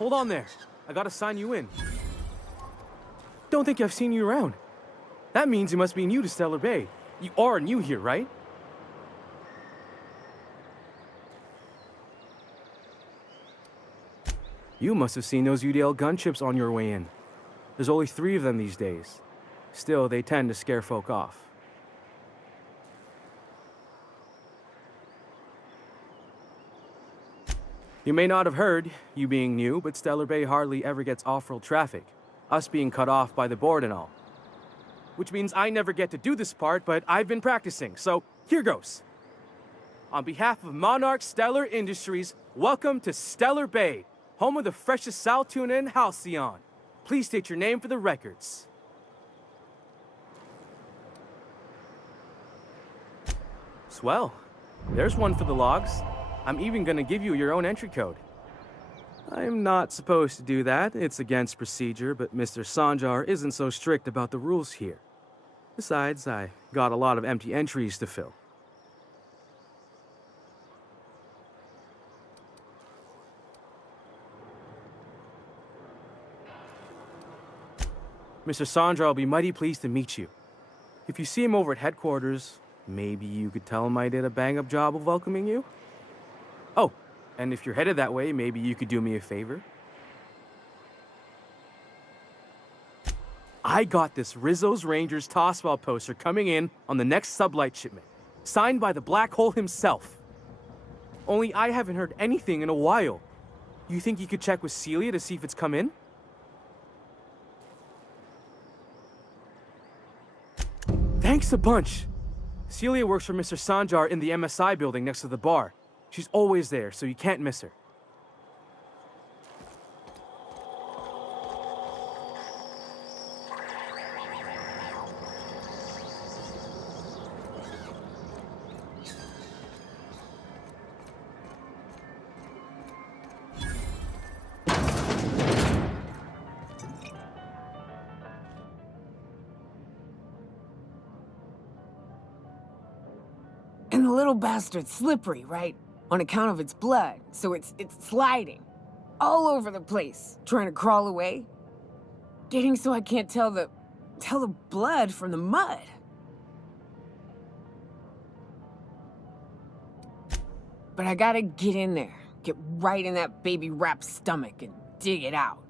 hold on there. I gotta sign you in. Don't think I've seen you around. That means you must be new to Stellar Bay. You are new here, right? You must have seen those UDL gunships on your way in. There's only 3 of them these days. Still, they tend to scare folk off. You may not have heard, you being new, but Stellar Bay hardly ever gets off-road traffic, us being cut off by the board and all. Which means I never get to do this part, but I've been practicing, so here goes. On behalf of Monarch Stellar Industries, welcome to Stellar Bay, home of the freshest sal tuna in Halcyon. Please state your name for the records. Swell. There's one for the logs. I'm even gonna give you your own entry code. I'm not supposed to do that. It's against procedure, but Mr. Sanjar isn't so strict about the rules here. Besides, I got a lot of empty entries to fill. Mr. Sanjar will be mighty pleased to meet you. If you see him over at headquarters, maybe you could tell him I did a bang-up job of welcoming you? Oh, and if you're headed that way, maybe you could do me a favor? I got this Rizzo's Rangers tossball poster coming in on the next sublight shipment, signed by the Black Hole himself. Only I haven't heard anything in a while. You think you could check with Celia to see if it's come in? Thanks a bunch. Celia works for Mr. Sanjar in the MSI building next to the bar. She's always there, so you can't miss her. And the little bastard's slippery, right? On account of its blood, so it's sliding. All over the place, trying to crawl away. Getting so I can't tell the blood from the mud. But I gotta get in there, get right in that baby rap's stomach and dig it out.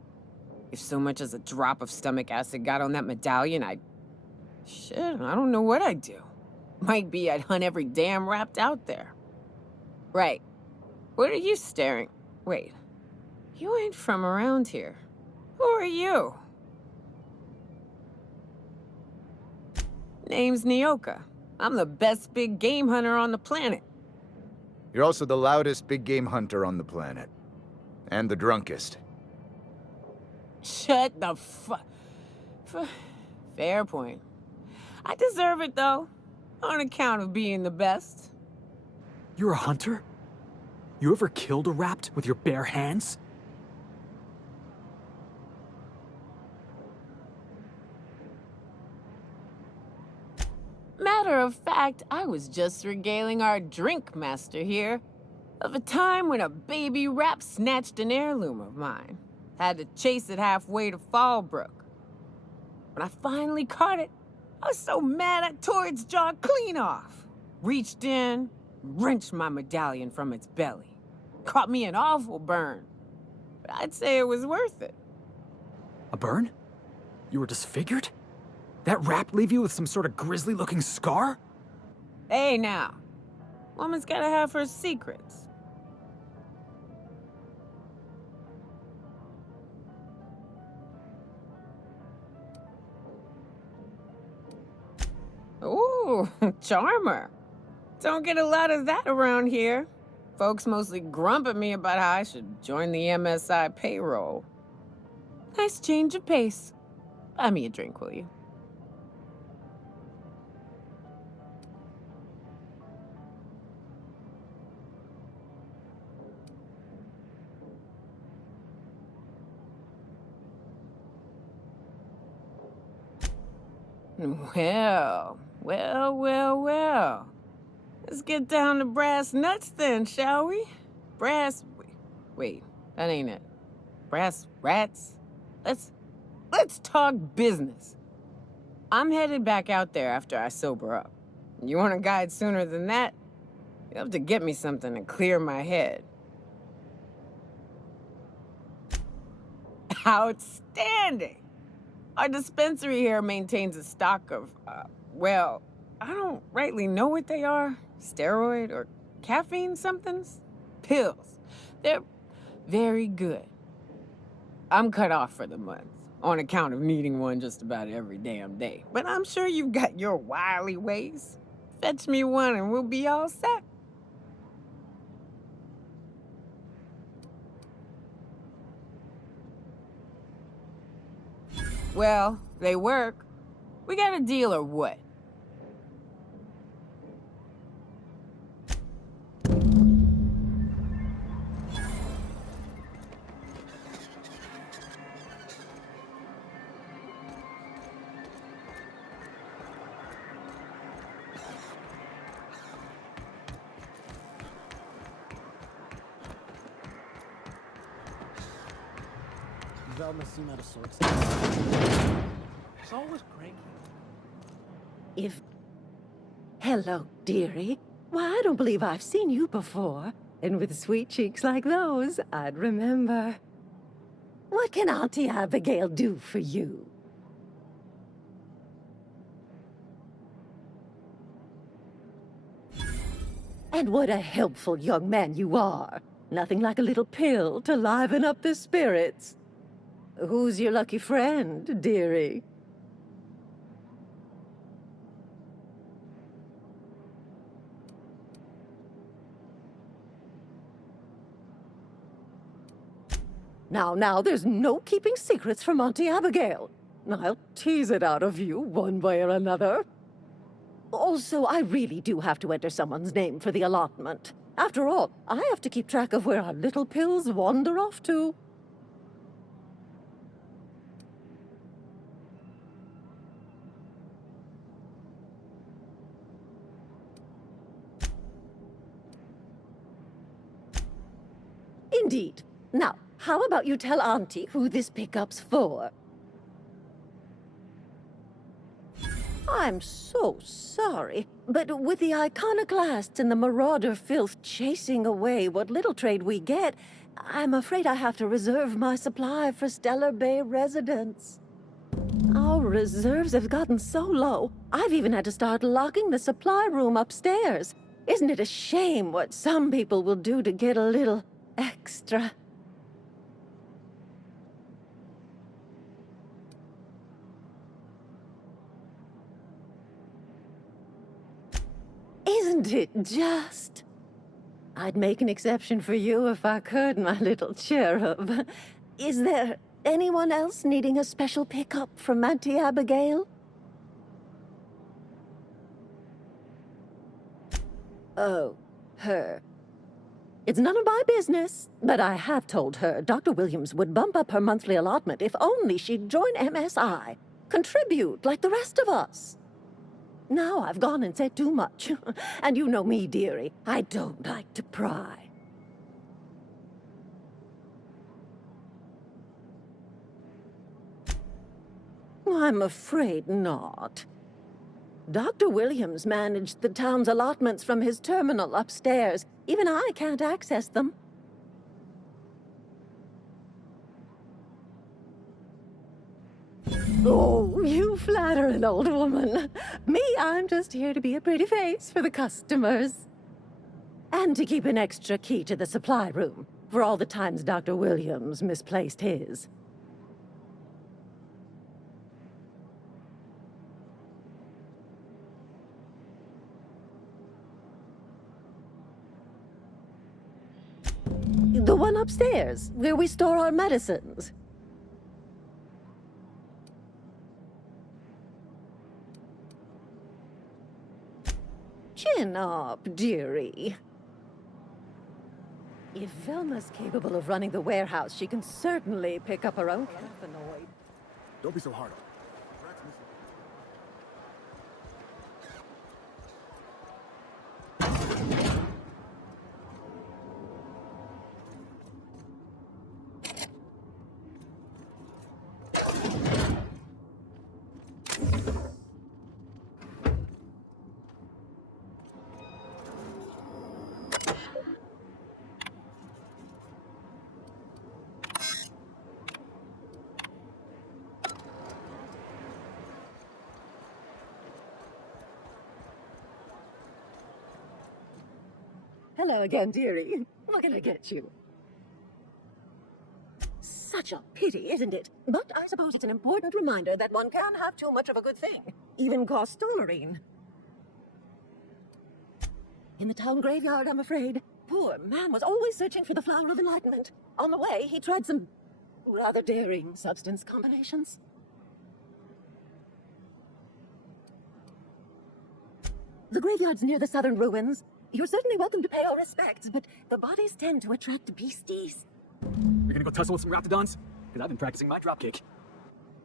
If so much as a drop of stomach acid got on that medallion, shit, I don't know what I'd do. Might be I'd hunt every damn rapt out there. Right. What are you staring? Wait. You ain't from around here. Who are you? Name's Nyoka. I'm the best big game hunter on the planet. You're also the loudest big game hunter on the planet. And the drunkest. Shut the Fair point. I deserve it, though. On account of being the best. You're a hunter? You ever killed a rapt with your bare hands? Matter of fact, I was just regaling our drink master here of a time when a baby rap snatched an heirloom of mine. Had to chase it halfway to Fallbrook. When I finally caught it, I was so mad I tore its jaw clean off. Reached in, wrenched my medallion from its belly. Caught me an awful burn. But I'd say it was worth it. A burn? You were disfigured? That rap leave you with some sort of grisly-looking scar? Hey now, woman's gotta have her secrets. Ooh, charmer. Don't get a lot of that around here. Folks mostly grump at me about how I should join the MSI payroll. Nice change of pace. Buy me a drink, will you? Well. Let's get down to brass nuts then, shall we? Wait, that ain't it. brass rats. Let's talk business. I'm headed back out there after I sober up. You want a guide sooner than that? You'll have to get me something to clear my head. Outstanding! Our dispensary here maintains a stock of, well, I don't rightly know what they are. Steroid or caffeine somethings? Pills. They're very good. I'm cut off for the month, on account of needing one just about every damn day. But I'm sure you've got your wily ways. Fetch me one and we'll be all set. Well, they work. We got a deal or what? Velma seem out of sorts. It's always cranky. Hello, dearie. Why, I don't believe I've seen you before. And with sweet cheeks like those, I'd remember. What can Auntie Abigail do for you? And what a helpful young man you are. Nothing like a little pill to liven up the spirits. Who's your lucky friend, dearie? Now, there's no keeping secrets from Auntie Abigail. I'll tease it out of you one way or another. Also, I really do have to enter someone's name for the allotment. After all, I have to keep track of where our little pills wander off to. Indeed. Now, how about you tell Auntie who this pickup's for? I'm so sorry, but with the iconoclasts and the marauder filth chasing away what little trade we get, I'm afraid I have to reserve my supply for Stellar Bay residents. Our reserves have gotten so low, I've even had to start locking the supply room upstairs. Isn't it a shame what some people will do to get a little extra? Isn't it just? I'd make an exception for you if I could, my little cherub. Is there anyone else needing a special pickup from Auntie Abigail? Oh, her. It's none of my business, but I have told her Dr. Williams would bump up her monthly allotment if only she'd join MSI. Contribute like the rest of us. Now I've gone and said too much. And you know me, dearie. I don't like to pry. I'm afraid not. Dr. Williams managed the town's allotments from his terminal upstairs. Even I can't access them. Oh, you flatter an old woman. Me, I'm just here to be a pretty face for the customers. And to keep an extra key to the supply room, for all the times Dr. Williams misplaced his. The one upstairs, where we store our medicines. Chin up, dearie. If Velma's capable of running the warehouse, she can certainly pick up her own cannabinoid. Don't be so hard on her. Hello again, dearie. What can I get you? Such a pity, isn't it? But I suppose it's an important reminder that one can't have too much of a good thing, even cost taurine. In the town graveyard, I'm afraid. Poor man was always searching for the flower of enlightenment. On the way, he tried some rather daring substance combinations. The graveyard's near the southern ruins. You're certainly welcome to pay our respects, but the bodies tend to attract beasties. You're gonna go tussle with some raptidons? Because I've been practicing my dropkick.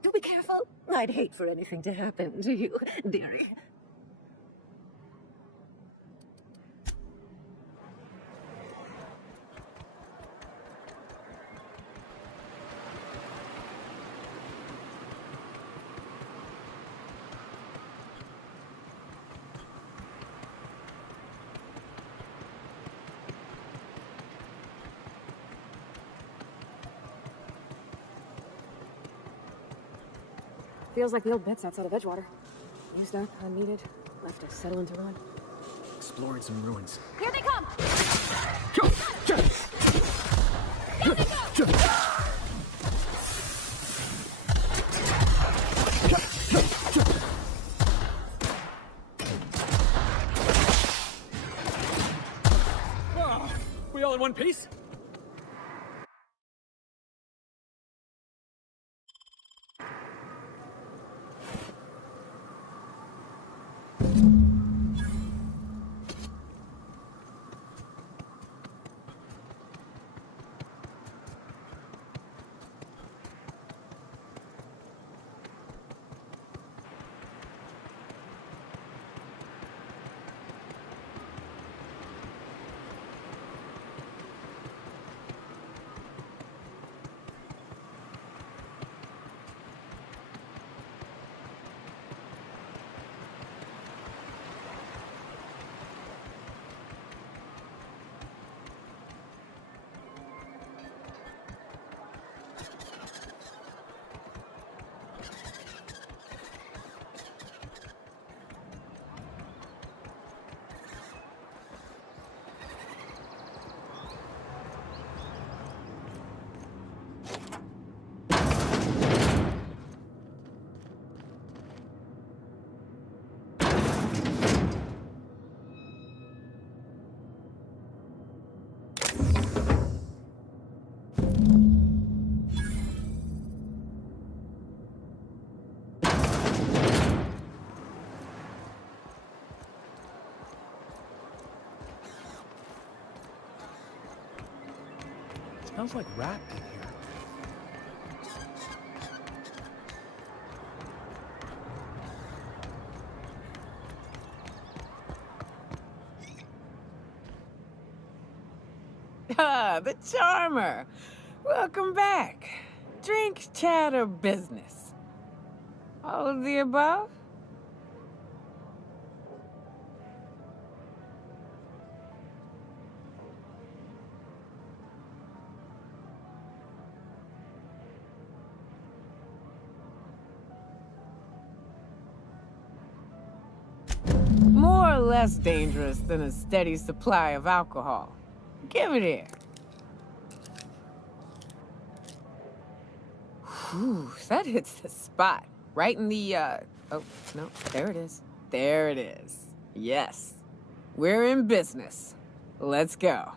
Do be careful. I'd hate for anything to happen to you, dearie. Feels like the old bits outside of Edgewater. Used up, unneeded, left to settle into ruin. Exploring some ruins. Here they come! We all in one piece? Smells like rat in here. Ah, the charmer. Welcome back. Drink, chat, or business? All of the above? More or less dangerous than a steady supply of alcohol. Give it here. Whew, that hits the spot. Right in the, oh, no, there it is. There it is. Yes. We're in business. Let's go.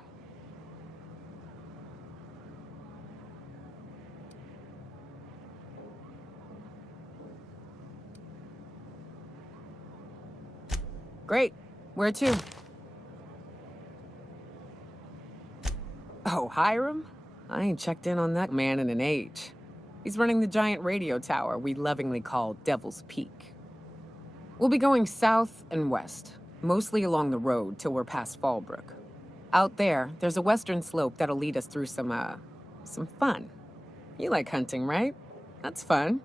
Great. Where to? Oh, Hiram? I ain't checked in on that man in an age. He's running the giant radio tower we lovingly call Devil's Peak. We'll be going south and west, mostly along the road till we're past Fallbrook. Out there, there's a western slope that'll lead us through some fun. You like hunting, right? That's fun.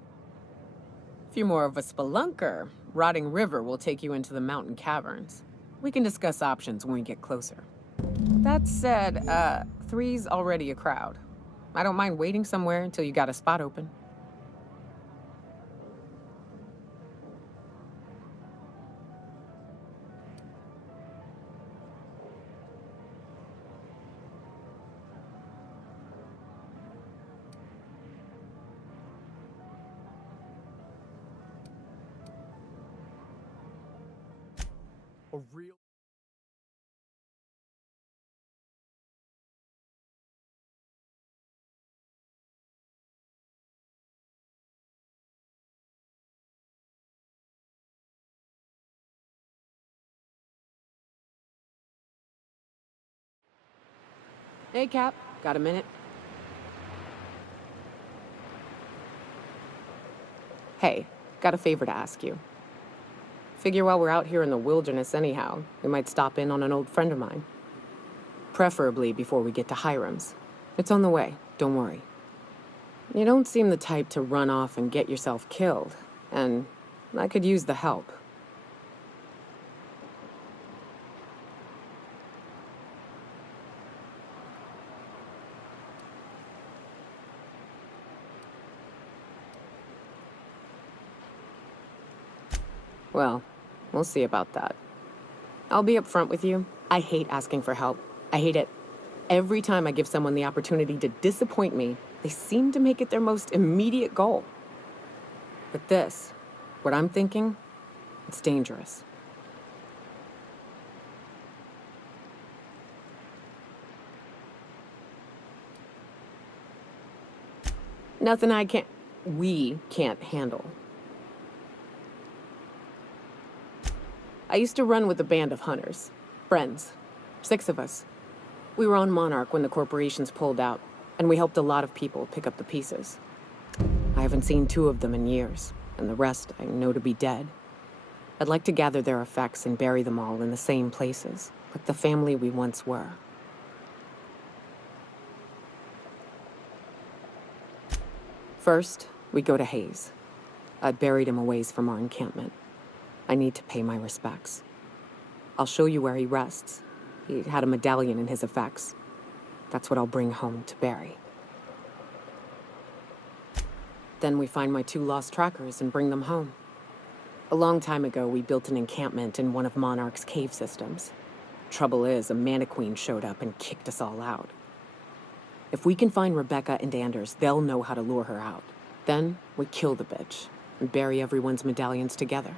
If you're more of a spelunker, Rotting River will take you into the mountain caverns. We can discuss options when we get closer. That said, 3's already a crowd. I don't mind waiting somewhere until you got a spot open. A real. Hey, Cap. Got a minute? Hey, got a favor to ask you. Figure while we're out here in the wilderness anyhow, we might stop in on an old friend of mine. Preferably before we get to Hiram's. It's on the way, don't worry. You don't seem the type to run off and get yourself killed, and I could use the help. Well, we'll see about that. I'll be upfront with you. I hate asking for help. I hate it. Every time I give someone the opportunity to disappoint me, they seem to make it their most immediate goal. But this, what I'm thinking, it's dangerous. Nothing we can't handle. I used to run with a band of hunters. Friends. 6 of us. We were on Monarch when the corporations pulled out, and we helped a lot of people pick up the pieces. I haven't seen 2 of them in years, and the rest I know to be dead. I'd like to gather their effects and bury them all in the same places, like the family we once were. First, we go to Hayes. I buried him a ways from our encampment. I need to pay my respects. I'll show you where he rests. He had a medallion in his effects. That's what I'll bring home to Barry. Then we find my 2 lost trackers and bring them home. A long time ago, we built an encampment in one of Monarch's cave systems. Trouble is, a Mantiqueen showed up and kicked us all out. If we can find Rebecca and Anders, they'll know how to lure her out. Then we kill the bitch and bury everyone's medallions together.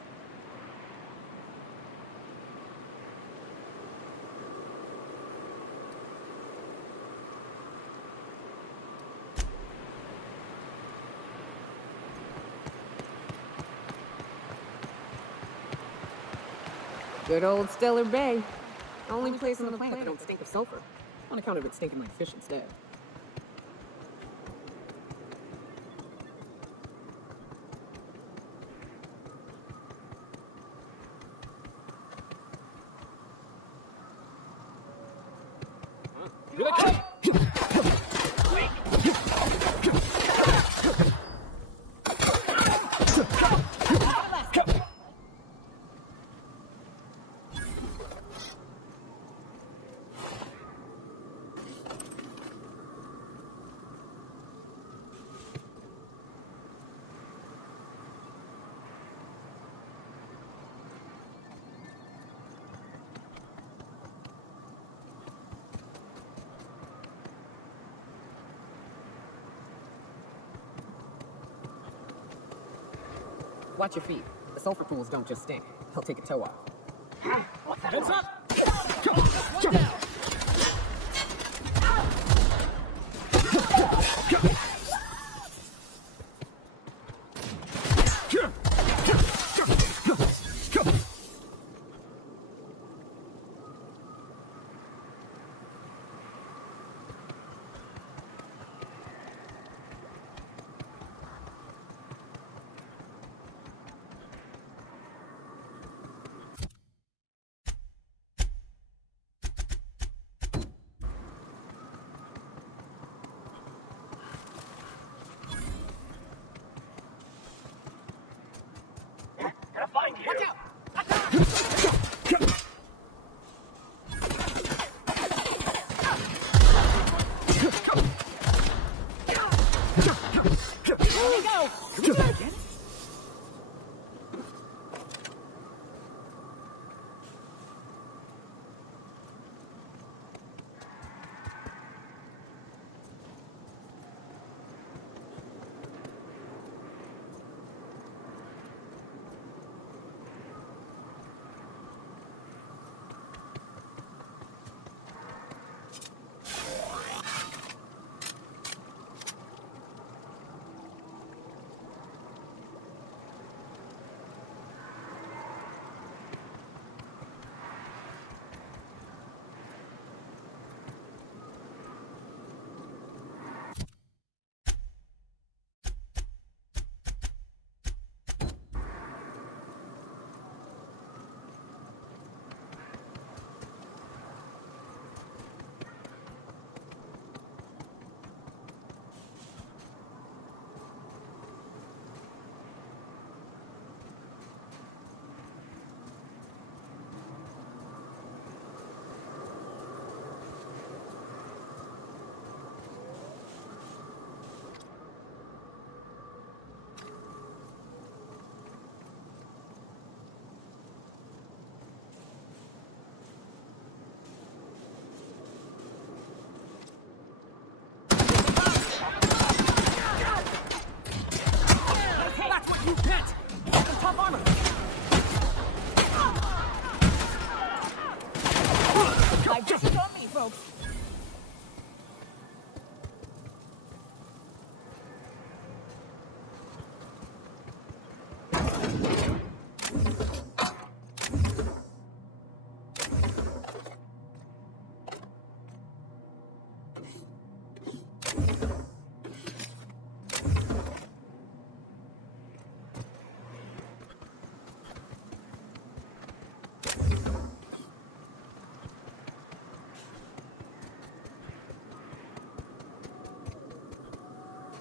Good old Stellar Bay. Only place on the planet that don't stink of sulfur. On account of it stinking like fish instead. Watch your feet. The sulfur pools don't just stink. They'll take a toe off. Heads up! One down!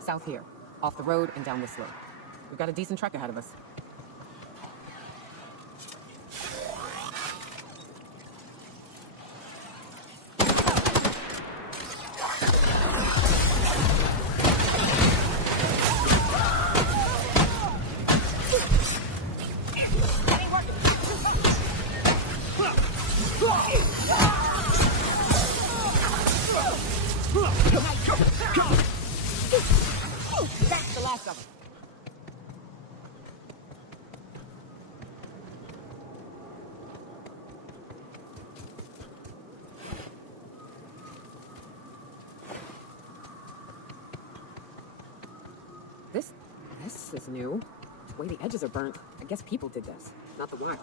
South here. Off the road and down this slope. We've got a decent trek ahead of us. That's the last of it. This is new. The way the edges are burnt, I guess people did this, not the wilds.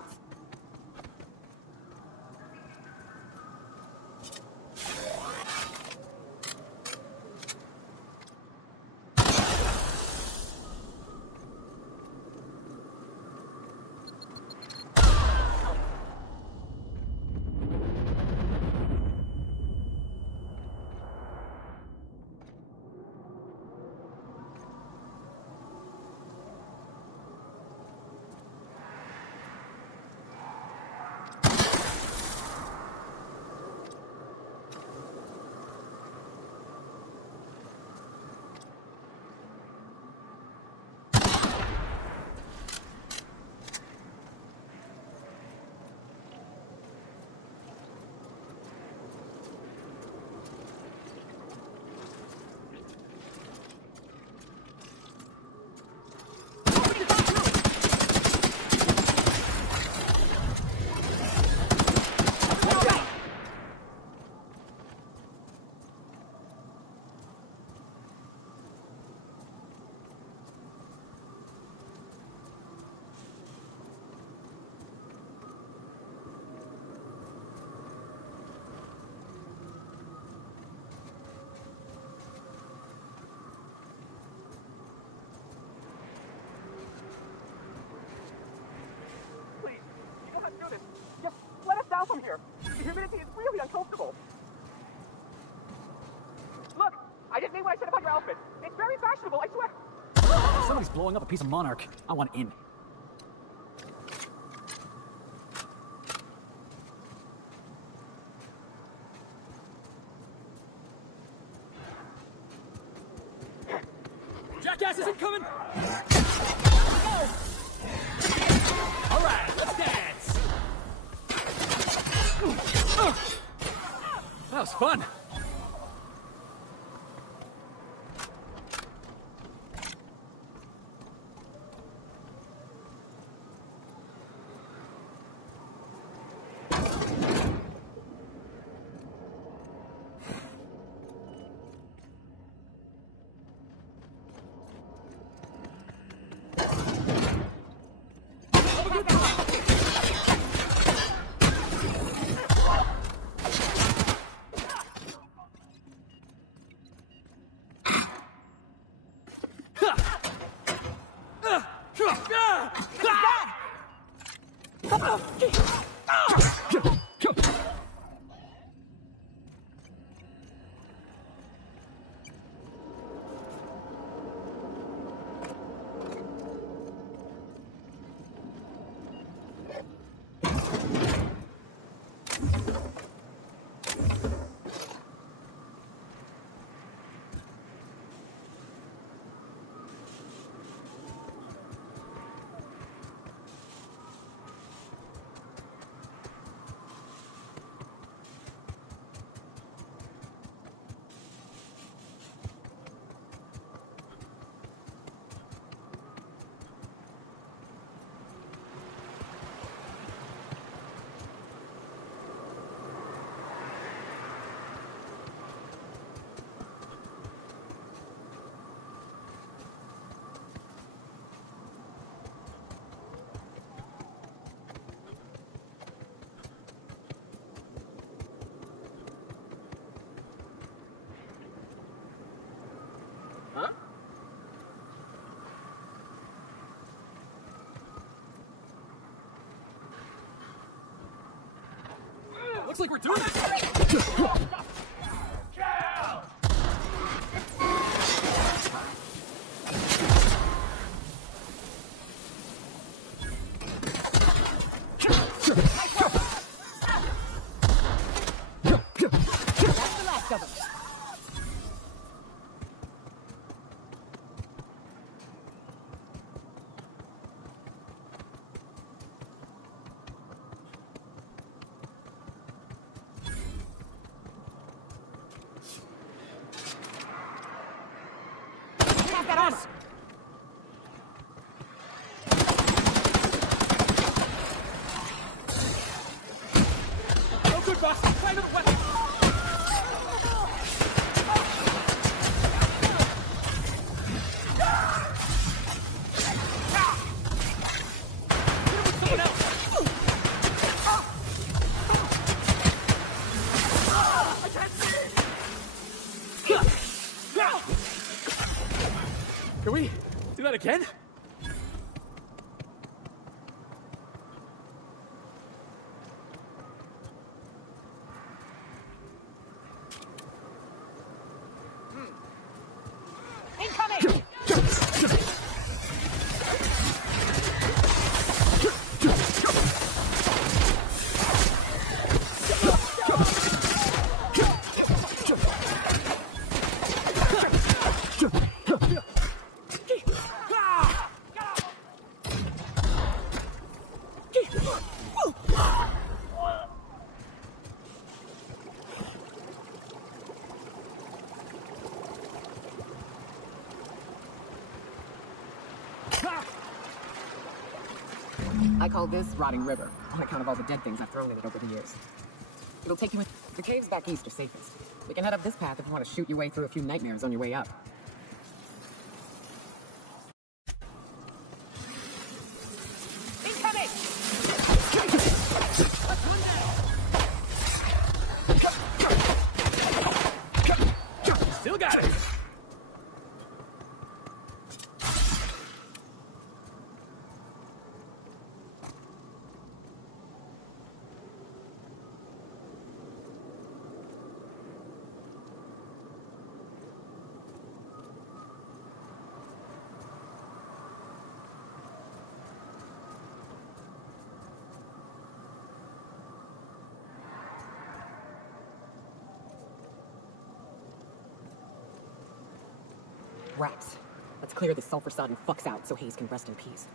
From here. The humidity is really uncomfortable. Look, I didn't mean what I said about your outfit. It's very fashionable, I swear. Somebody's blowing up a piece of Monarch. I want in. Jackass isn't coming! All right, let's dance! That was fun. Looks like we're doing it! past that armor. No good, boss. Try another weapon. Can we do that again? Incoming! I call this Rotting River, on account of all the dead things I've thrown in it over the years. It'll take you in. The caves back east are safest. We can head up this path if you want to shoot your way through a few nightmares on your way up. Incoming! Still got it. Rats. Let's clear this sulfur-sodden fucks out so Hayes can rest in peace.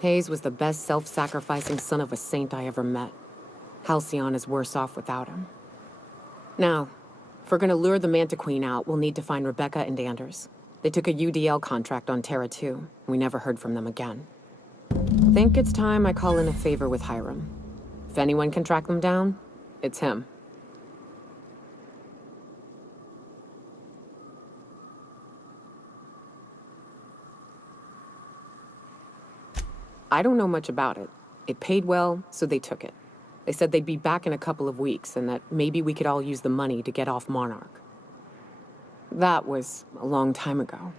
Hayes was the best self-sacrificing son of a saint I ever met. Halcyon is worse off without him. Now, if we're gonna lure the Manta Queen out, we'll need to find Rebecca and Anders. They took a UDL contract on Terra 2. We never heard from them again. Think it's time I call in a favor with Hiram. If anyone can track them down, it's him. I don't know much about it. It paid well, so they took it. They said they'd be back in a couple of weeks and that maybe we could all use the money to get off Monarch. That was a long time ago.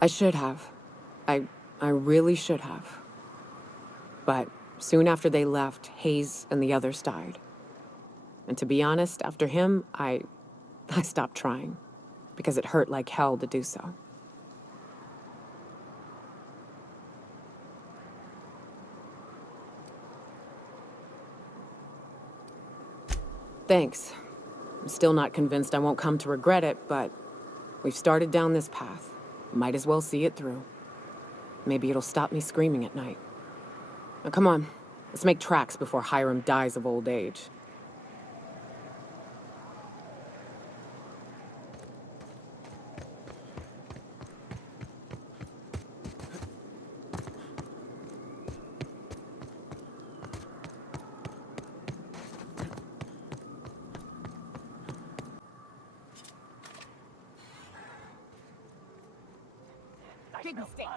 I should have. I really should have. But soon after they left, Hayes and the others died. And to be honest, after him, I stopped trying. Because it hurt like hell to do so. Thanks. I'm still not convinced I won't come to regret it, but we've started down this path. Might as well see it through. Maybe it'll stop me screaming at night. Now come on, let's make tracks before Hiram dies of old age. Big mistake.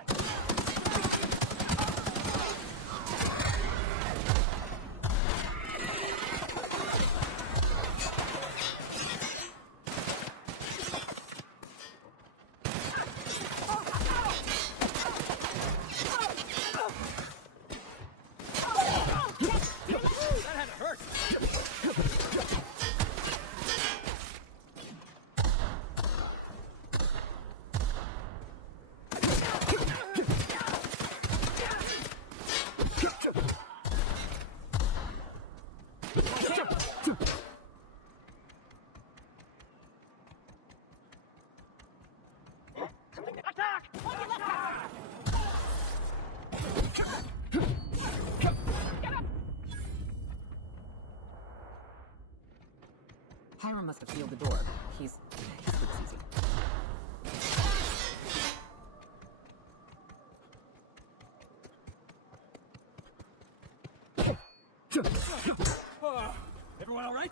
Hiram must have sealed the door. He sleeps easy. Everyone all right?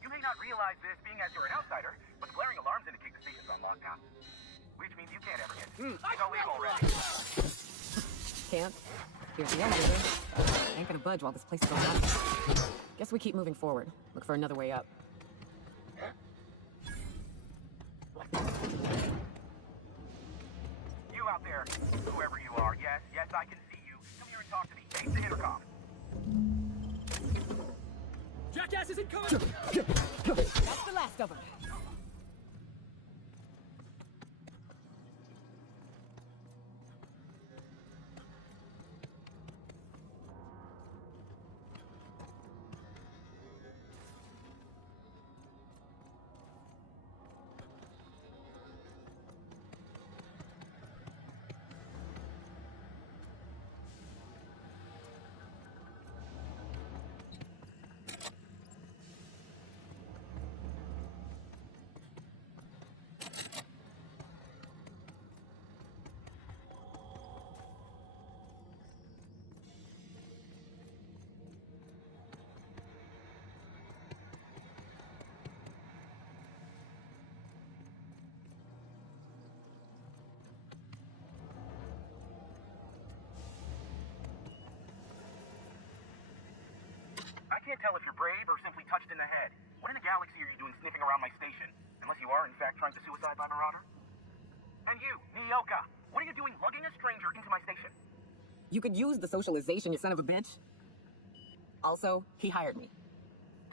You may not realize this being as you're an outsider, but the glaring alarms indicate the station's on lockdown. Which means you can't ever get so leave already. Can't. Here's the elevator. Ain't gonna budge while this place is on lockdown. Guess we keep moving forward. Look for another way up. You out there, whoever you are, yes, I can see you. Come here and talk to me. Face the intercom. Jackass isn't coming! That's the last of them. I can't tell if you're brave or simply touched in the head. What in the galaxy are you doing sniffing around my station? Unless you are, in fact, trying to suicide by Marauder? And you, Nyoka, what are you doing lugging a stranger into my station? You could use the socialization, you son of a bitch. Also, he hired me.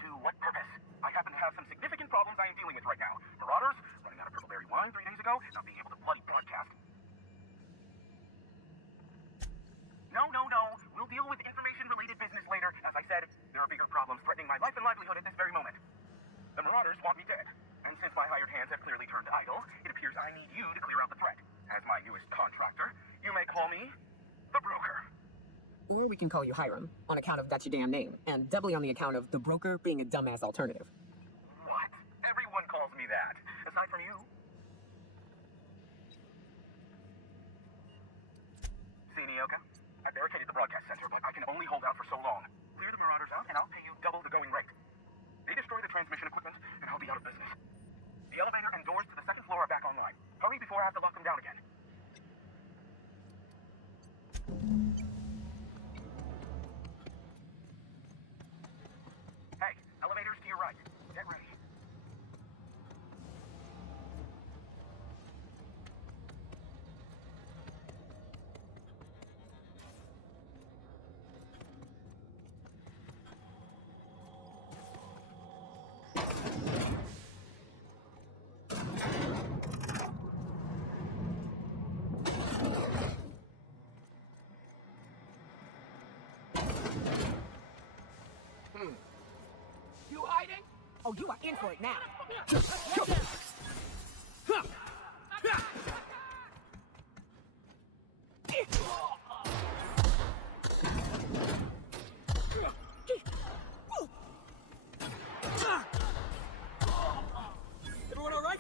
To what purpose? I happen to have some significant problems I am dealing with right now. Marauders, running out of purple-berry wine 3 days ago, not being able to bloody broadcast. No. We'll deal with information-related business later. As I said, there are bigger problems threatening my life and livelihood at this very moment. The Marauders want me dead. And since my hired hands have clearly turned idle, it appears I need you to clear out the threat. As my newest contractor, you may call me the Broker. Or we can call you Hiram, on account of that's your damn name, and doubly on the account of the broker being a dumbass alternative. What? Everyone calls me that. Aside from you. See, Nyoka? I barricaded the broadcast center, but I can only hold out for so long. Clear the Marauders out, and I'll pay you double the going rate. They destroy the transmission equipment, and I'll be out of business. The elevator and doors to the second floor are back online. Hurry before I have to lock them down again. Hey, elevators to your right. Get ready. You hiding? Oh, you are in for it now. Everyone all right?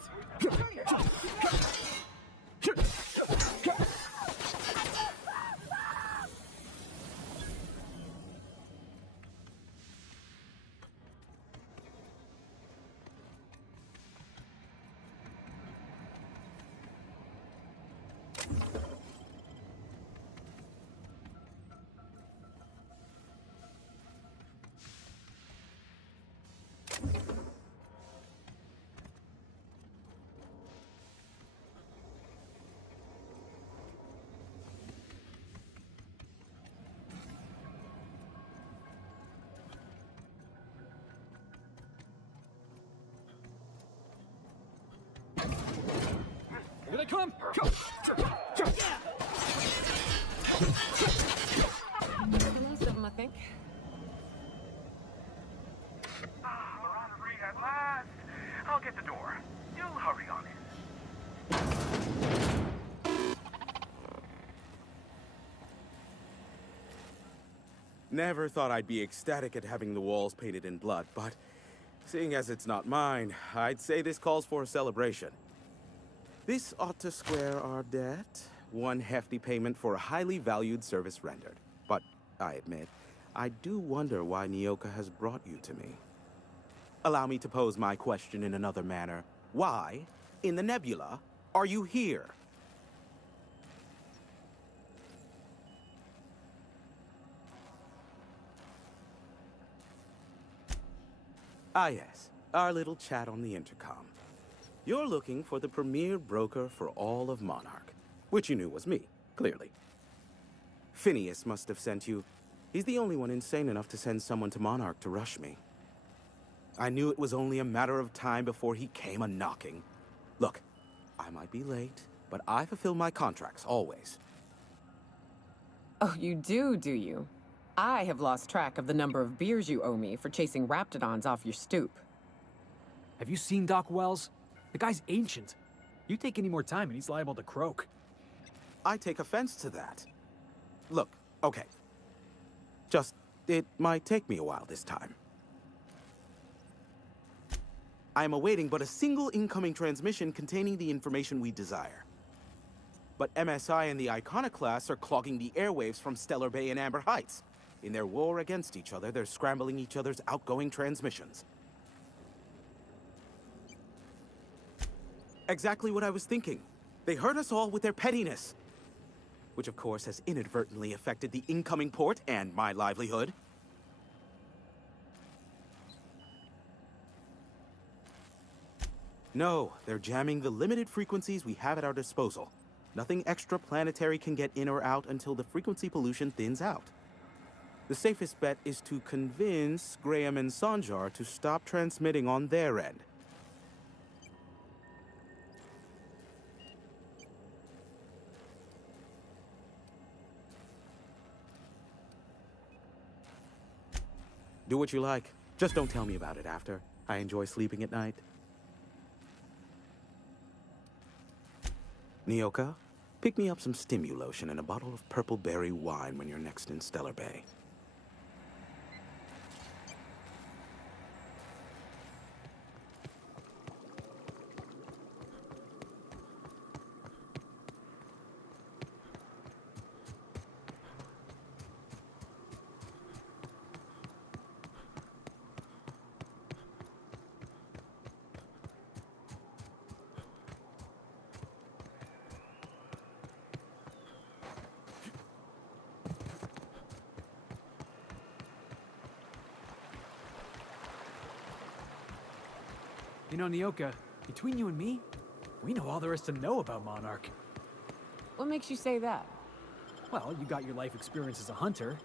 come! The last of them, I think. Marauder free at last. I'll get the door. You hurry on in. Never thought I'd be ecstatic at having the walls painted in blood, but seeing as it's not mine, I'd say this calls for a celebration. This ought to square our debt. One hefty payment for a highly valued service rendered. But I admit, I do wonder why Nyoka has brought you to me. Allow me to pose my question in another manner. Why, in the nebula, are you here? Ah yes, our little chat on the intercom. You're looking for the premier broker for all of Monarch, which you knew was me, clearly. Phineas must have sent you. He's the only one insane enough to send someone to Monarch to rush me. I knew it was only a matter of time before he came a-knocking. Look, I might be late, but I fulfill my contracts, always. Oh, you do you? I have lost track of the number of beers you owe me for chasing raptidons off your stoop. Have you seen Doc Wells? The guy's ancient. You take any more time and he's liable to croak. I take offense to that. Look, okay. It might take me a while this time. I am awaiting but a single incoming transmission containing the information we desire. But MSI and the Iconoclasts are clogging the airwaves from Stellar Bay and Amber Heights. In their war against each other, they're scrambling each other's outgoing transmissions. Exactly what I was thinking. They hurt us all with their pettiness. Which of course has inadvertently affected the incoming port and my livelihood. No, they're jamming the limited frequencies we have at our disposal. Nothing extraplanetary can get in or out until the frequency pollution thins out. The safest bet is to convince Graham and Sanjar to stop transmitting on their end. Do what you like. Just don't tell me about it after. I enjoy sleeping at night. Nyoka, pick me up some Stimulotion and a bottle of purple berry wine when you're next in Stellar Bay. You know, Nyoka, between you and me, we know all there is to know about Monarch. What makes you say that? Well, you got your life experience as a hunter.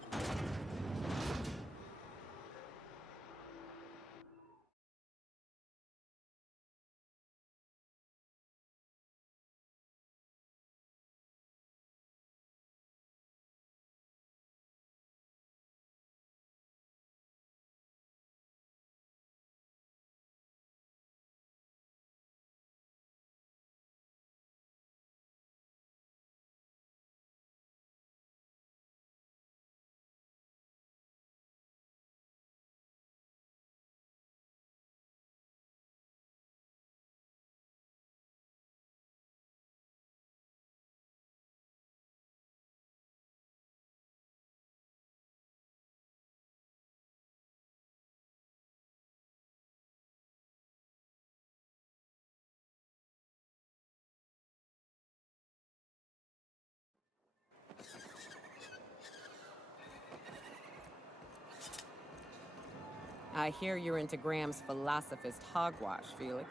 I hear you're into Graham's philosophist hogwash, Felix.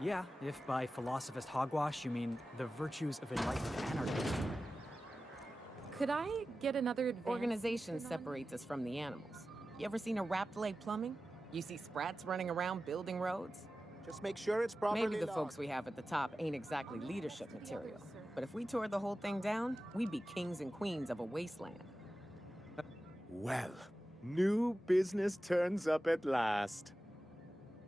Yeah, if by philosophist hogwash you mean the virtues of enlightened anarchy. Could I get another advance? Organization separates us from the animals. You ever seen a rapt lay plumbing? You see sprats running around building roads? Just make sure it's properly Maybe the logged. folks we have at the top ain't exactly leadership material. But if we tore the whole thing down, we'd be kings and queens of a wasteland. Well, new business turns up at last.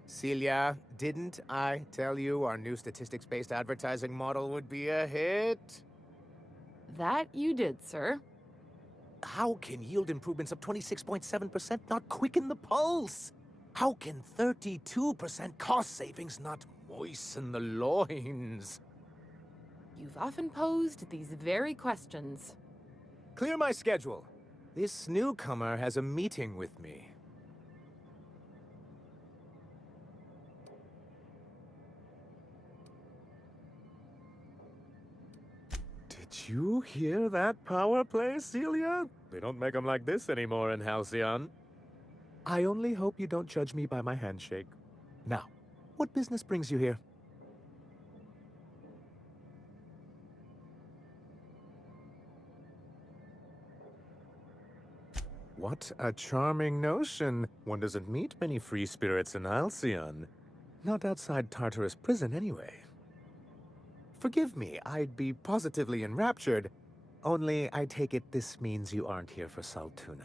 Celia, didn't I tell you our new statistics-based advertising model would be a hit? That you did, sir. How can yield improvements of 26.7% not quicken the pulse? How can 32% cost savings not moisten the loins? You've often posed these very questions. Clear my schedule. This newcomer has a meeting with me. Did you hear that power play, Celia? They don't make them like this anymore in Halcyon. I only hope you don't judge me by my handshake. Now, what business brings you here? What a charming notion. One doesn't meet many free spirits in Halcyon. Not outside Tartarus prison, anyway. Forgive me, I'd be positively enraptured. Only, I take it this means you aren't here for Saltuna.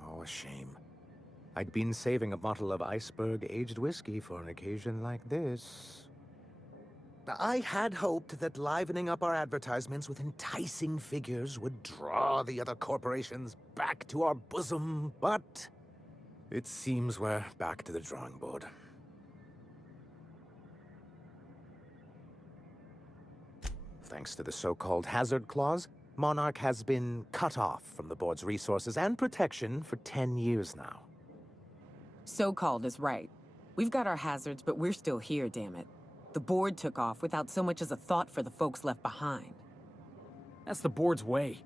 Oh, a shame. I'd been saving a bottle of iceberg-aged whiskey for an occasion like this. I had hoped that livening up our advertisements with enticing figures would draw the other corporations back to our bosom, but It seems we're back to the drawing board. Thanks to the so-called hazard clause, Monarch has been cut off from the board's resources and protection for 10 years now. So-called is right. We've got our hazards, but we're still here, damn it. The board took off without so much as a thought for the folks left behind. That's the board's way.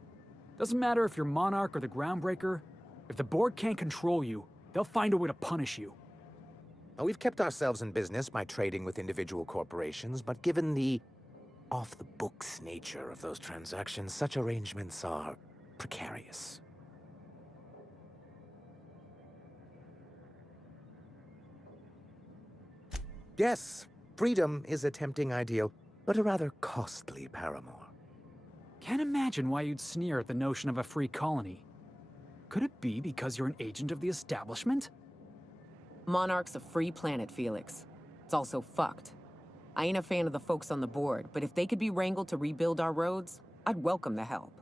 Doesn't matter if you're Monarch or the Groundbreaker. If the board can't control you, they'll find a way to punish you. Now, we've kept ourselves in business by trading with individual corporations, but given the off-the-books nature of those transactions, such arrangements are precarious. Yes, freedom is a tempting ideal, but a rather costly paramour. Can't imagine why you'd sneer at the notion of a free colony. Could it be because you're an agent of the establishment? Monarch's a free planet, Felix. It's also fucked. I ain't a fan of the folks on the board, but if they could be wrangled to rebuild our roads, I'd welcome the help.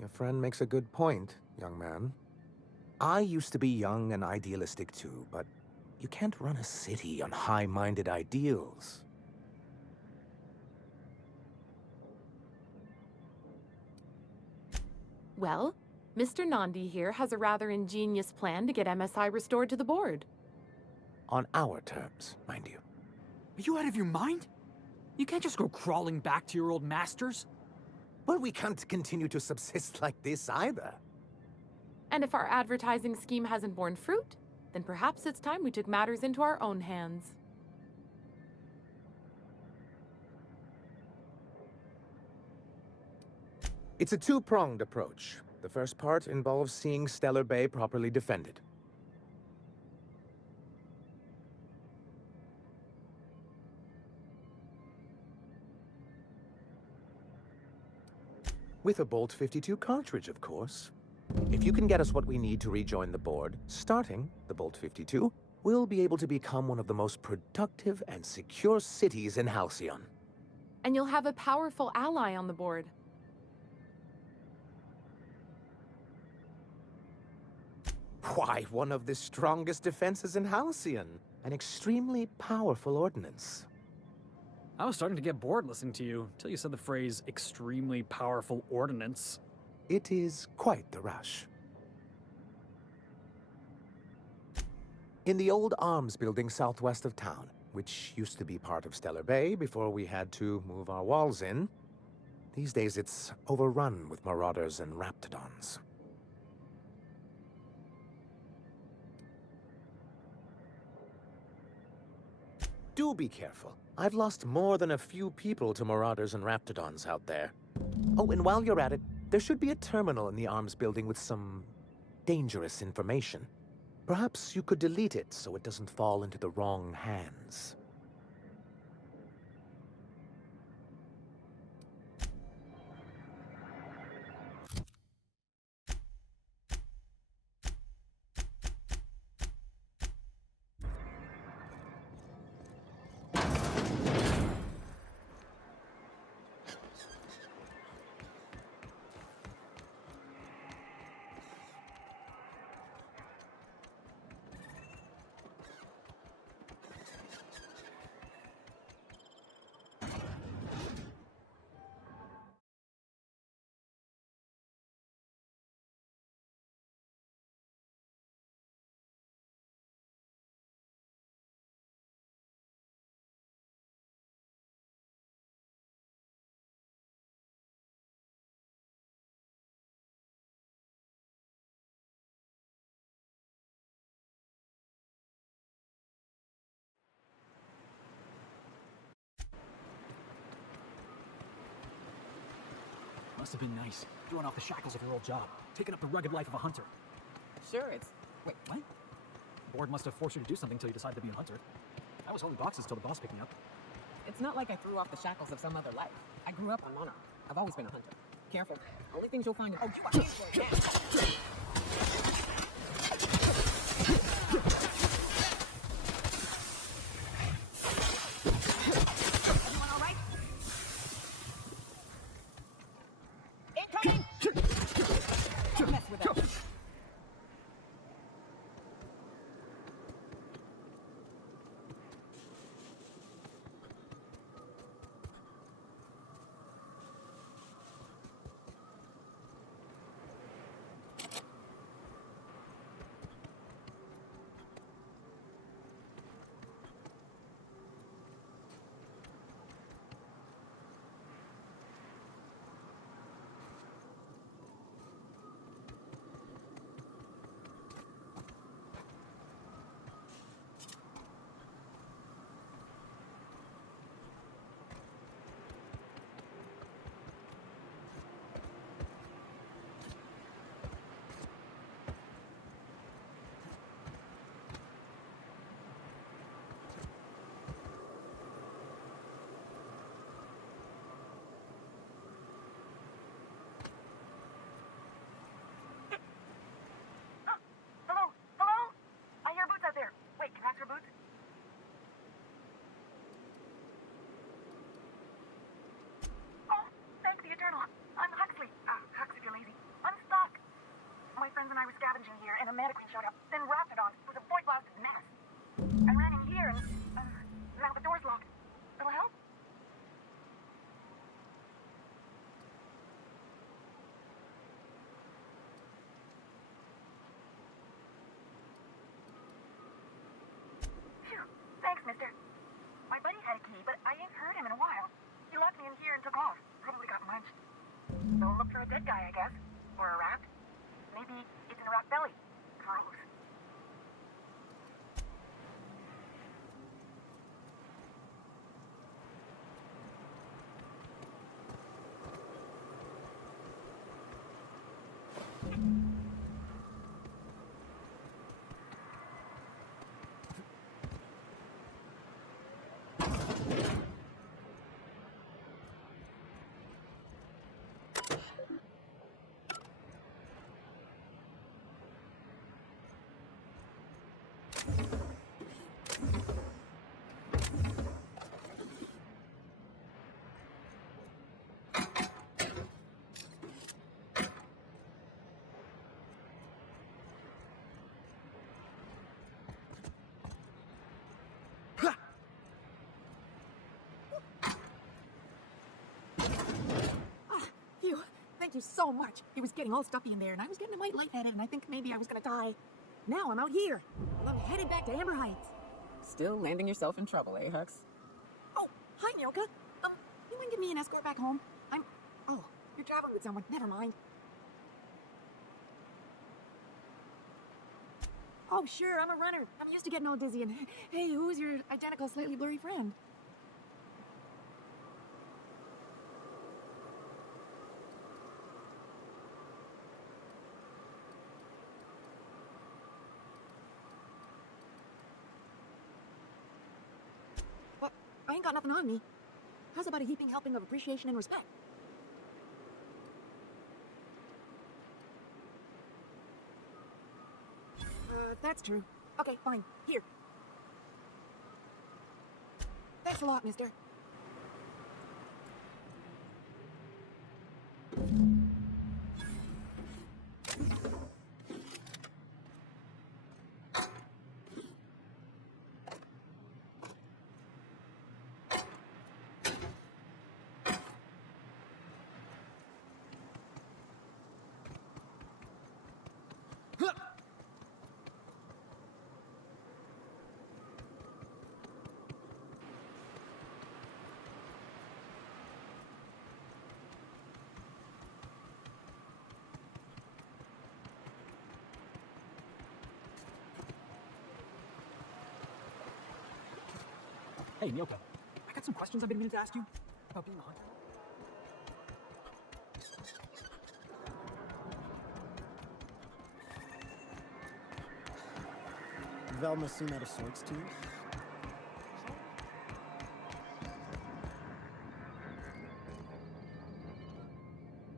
Your friend makes a good point, young man. I used to be young and idealistic too, but you can't run a city on high-minded ideals. Well, Mr. Nandi here has a rather ingenious plan to get MSI restored to the board. On our terms, mind you. Are you out of your mind? You can't just go crawling back to your old masters. Well, we can't continue to subsist like this either. And if our advertising scheme hasn't borne fruit, then perhaps it's time we took matters into our own hands. It's a two-pronged approach. The first part involves seeing Stellar Bay properly defended. With a Bolt 52 cartridge, of course. If you can get us what we need to rejoin the board, starting the Bolt 52, we'll be able to become one of the most productive and secure cities in Halcyon. And you'll have a powerful ally on the board. Why, one of the strongest defenses in Halcyon. An extremely powerful ordnance. I was starting to get bored listening to you, till you said the phrase, extremely powerful ordnance. It is quite the rush. In the old arms building southwest of town, which used to be part of Stellar Bay before we had to move our walls in, these days it's overrun with marauders and raptidons. do be careful. I've lost more than a few people to marauders and raptidons out there. Oh, and while you're at it, there should be a terminal in the arms building with some dangerous information. Perhaps you could delete it so it doesn't fall into the wrong hands. Must have been nice, throwing off the shackles of your old job, taking up the rugged life of a hunter. Sure, it's... Wait, what? The board must have forced you to do something till you decided to be a hunter. I was holding boxes till the boss picked me up. It's not like I threw off the shackles of some other life. I grew up on Monarch. I've always been a hunter. Careful. Only things you'll find... Oh, you are paying for it now! And a mannequin showed up. Then Raptidon was a boy-blasted menace. I ran in here and now the door's locked. It'll help? Phew. Thanks, mister. My buddy had a key, but I ain't heard him in a while. He locked me in here and took off. Probably got munched. So look for a dead guy, I guess. Or a rat. Maybe it's in a rat belly. Gross. Thank you so much. It was getting all stuffy in there, and I was getting a mite lightheaded, and I think maybe I was gonna die. Now I'm out here, and I'm headed back to Amber Heights. Still landing yourself in trouble, eh, Hux? Oh, hi, Nyoka. You want to give me an escort back home? Oh, you're traveling with someone. Never mind. Oh, sure, I'm a runner. I'm used to getting all dizzy. And hey, who's your identical, slightly blurry friend? What? I ain't got nothing on me. How's about a heaping helping of appreciation and respect? That's true. Okay, fine. Here. Thanks a lot, mister. Hey, Miyoko. I got some questions I've been meaning to ask you about being a hunter. Velma seem out of sorts to you?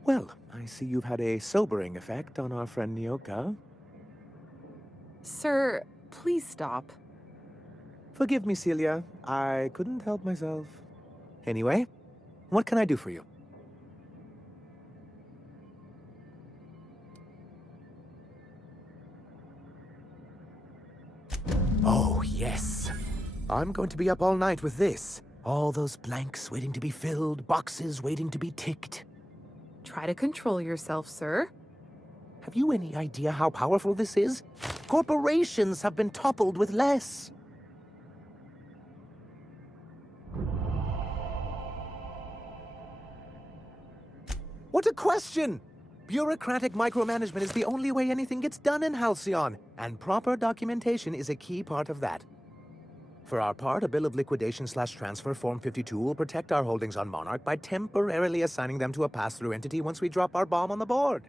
Well, I see you've had a sobering effect on our friend Nyoka. Sir, please stop. Forgive me, Celia. I couldn't help myself. Anyway, what can I do for you? Oh, yes. I'm going to be up all night with this. All those blanks waiting to be filled, boxes waiting to be ticked. Try to control yourself, sir. Have you any idea how powerful this is? Corporations have been toppled with less. What a question! Bureaucratic micromanagement is the only way anything gets done in Halcyon, and proper documentation is a key part of that. For our part, a bill of liquidation/transfer Form 52 will protect our holdings on Monarch by temporarily assigning them to a pass-through entity once we drop our bomb on the board.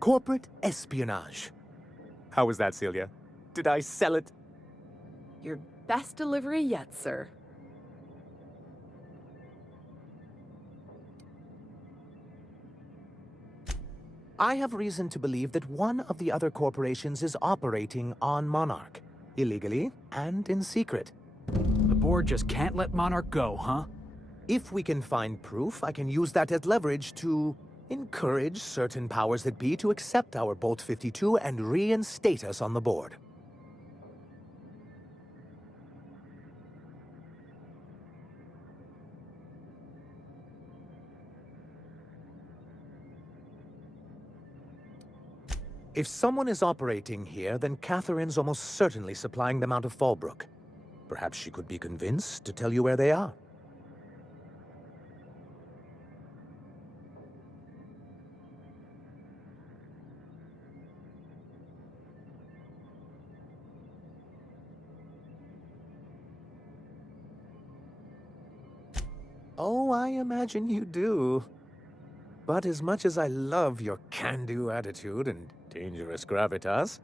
Corporate espionage. How was that, Celia? Did I sell it? Your best delivery yet, sir. I have reason to believe that one of the other corporations is operating on Monarch, illegally and in secret. The board just can't let Monarch go, huh? If we can find proof, I can use that as leverage to encourage certain powers that be to accept our Bolt 52 and reinstate us on the board. If someone is operating here, then Catherine's almost certainly supplying them out of Fallbrook. Perhaps she could be convinced to tell you where they are. Oh, I imagine you do. But as much as I love your can-do attitude and dangerous gravitas,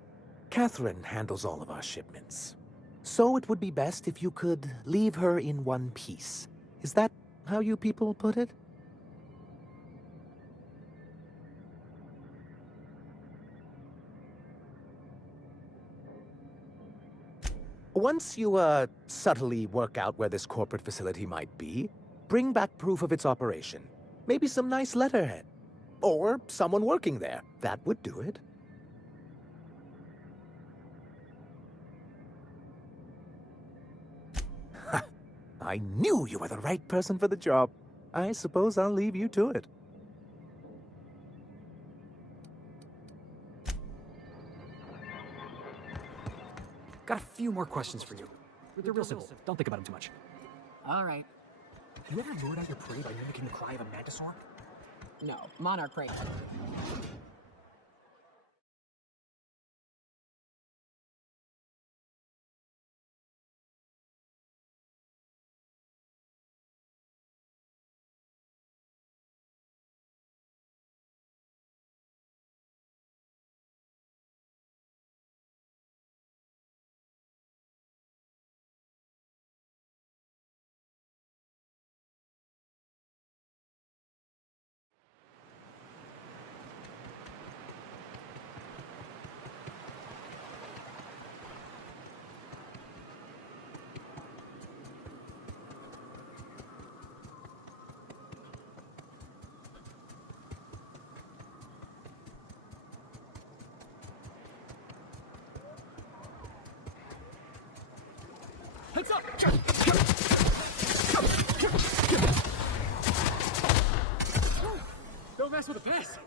Catherine handles all of our shipments. So it would be best if you could leave her in one piece. Is that how you people put it? Once you, subtly work out where this corporate facility might be, bring back proof of its operation. Maybe some nice letterhead. Or someone working there. That would do it. Ha! I knew you were the right person for the job. I suppose I'll leave you to it. Got a few more questions for you. They're real simple. Don't think about them too much. All right. You ever lured out your prey by mimicking the cry of a mantisaur? No, monarch prey. Heads up! Don't mess with the pass!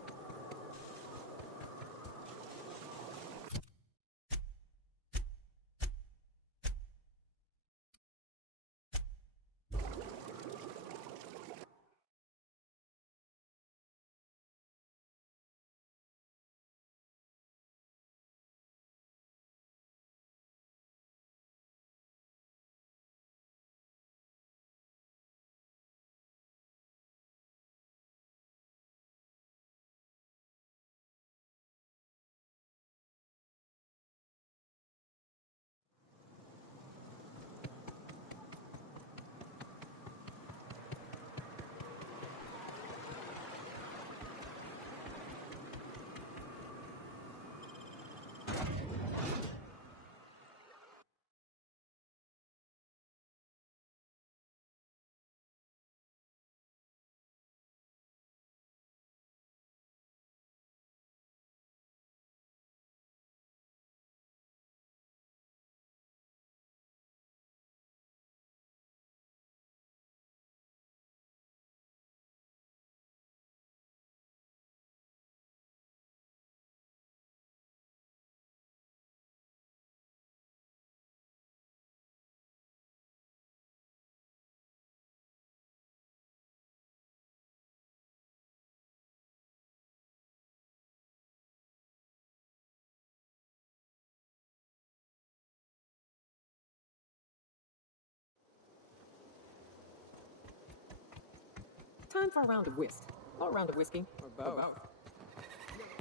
Time for a round of whist. Or a round of whiskey. Or both.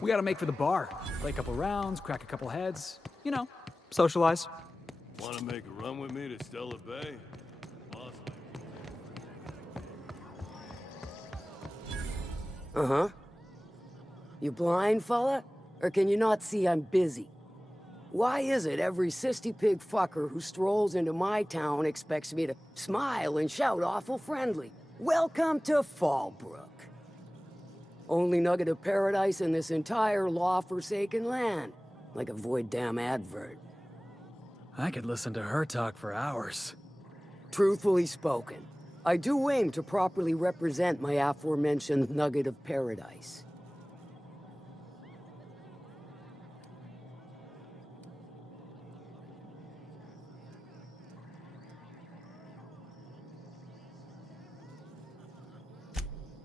We gotta make for the bar. Play a couple rounds, crack a couple heads. You know, socialize. Want to make a run with me to Stella Bay? Awesome. Uh-huh. You blind, fella? Or can you not see I'm busy? Why is it every sissy pig fucker who strolls into my town expects me to smile and shout awful friendly? Welcome to Fallbrook. Only nugget of paradise in this entire law-forsaken land. Like a void damn advert. I could listen to her talk for hours. Truthfully spoken, I do aim to properly represent my aforementioned nugget of paradise.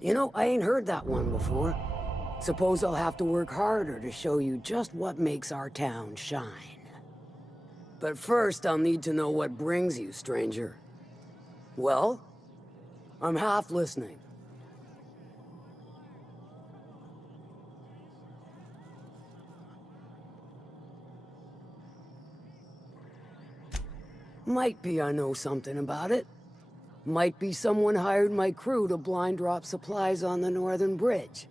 You know, I ain't heard that one before. Suppose I'll have to work harder to show you just what makes our town shine. But first, I'll need to know what brings you, stranger. Well, I'm half listening. Might be I know something about it. Might be someone hired my crew to blind drop supplies on the Northern Bridge.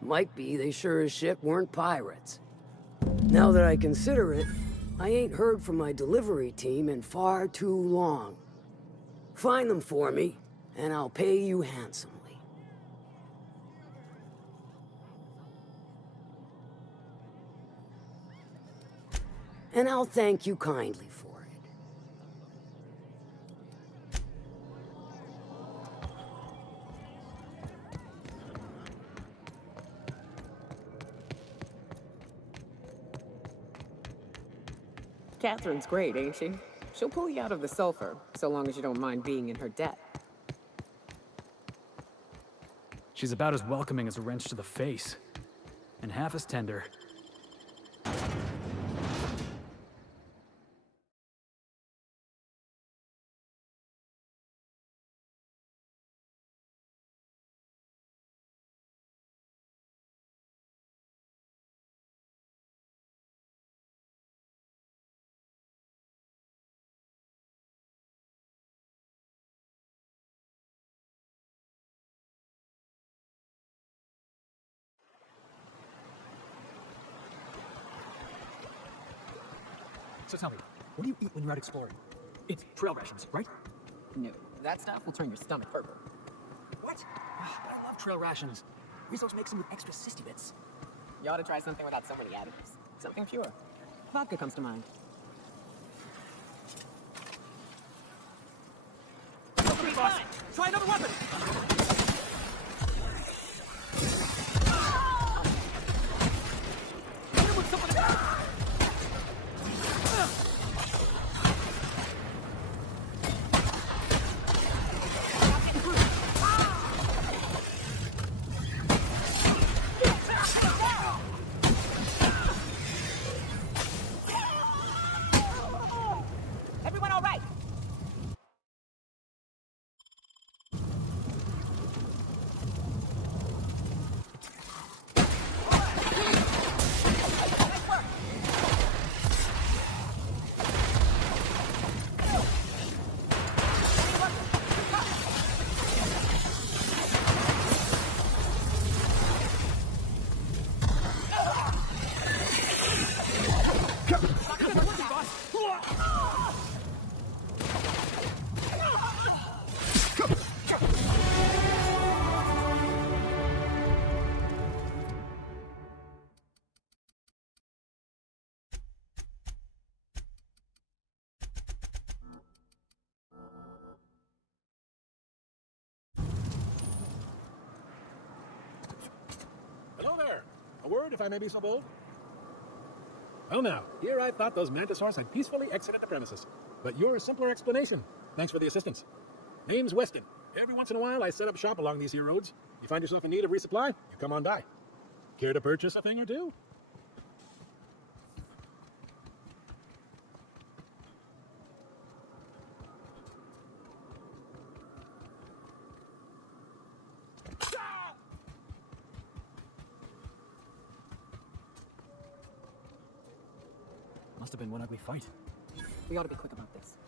Might be they sure as shit weren't pirates. Now that I consider it, I ain't heard from my delivery team in far too long. Find them for me, and I'll pay you handsomely. And I'll thank you kindly for it. Catherine's great, ain't she? She'll pull you out of the sulfur, so long as you don't mind being in her debt. She's about as welcoming as a wrench to the face. And half as tender. So tell me, what do you eat when you're out exploring? It's trail rations, right? No, that stuff will turn your stomach purple. What? But I love trail rations. Rizzo's makes them with extra sissy bits. You ought to try something without so many additives. Something pure. Vodka comes to mind. Try another weapon! Everyone all right? Hello there. A word, if I may be so bold. Well now, here I thought those mantisaurs had peacefully exited the premises. But your simpler explanation. Thanks for the assistance. Name's Weston. Every once in a while I set up shop along these here roads. You find yourself in need of resupply, you come on by. Care to purchase a thing or two? Must have been one ugly fight. We ought to be quick about this.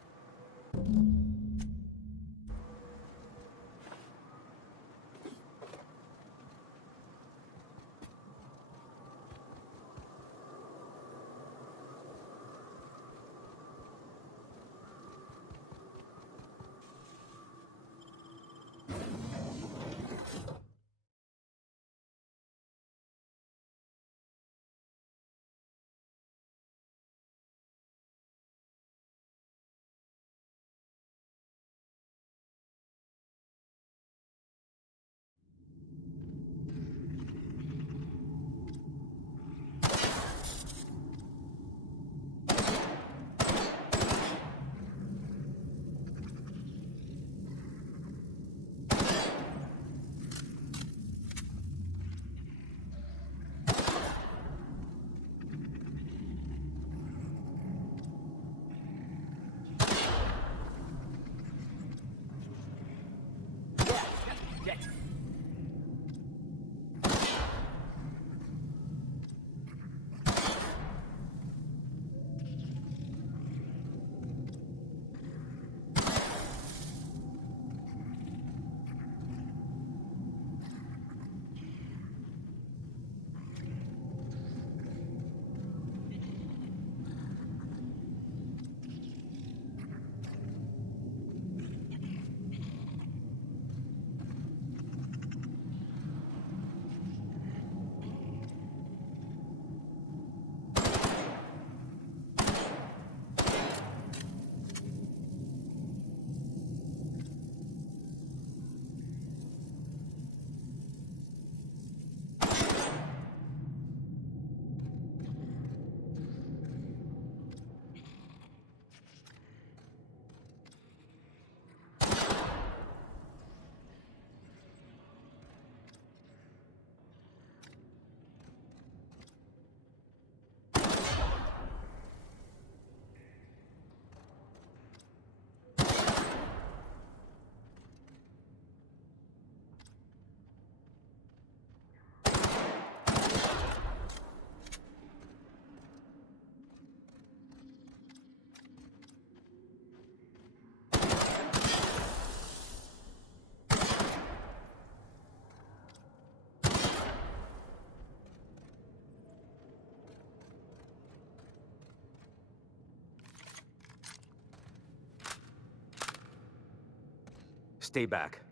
Stay back.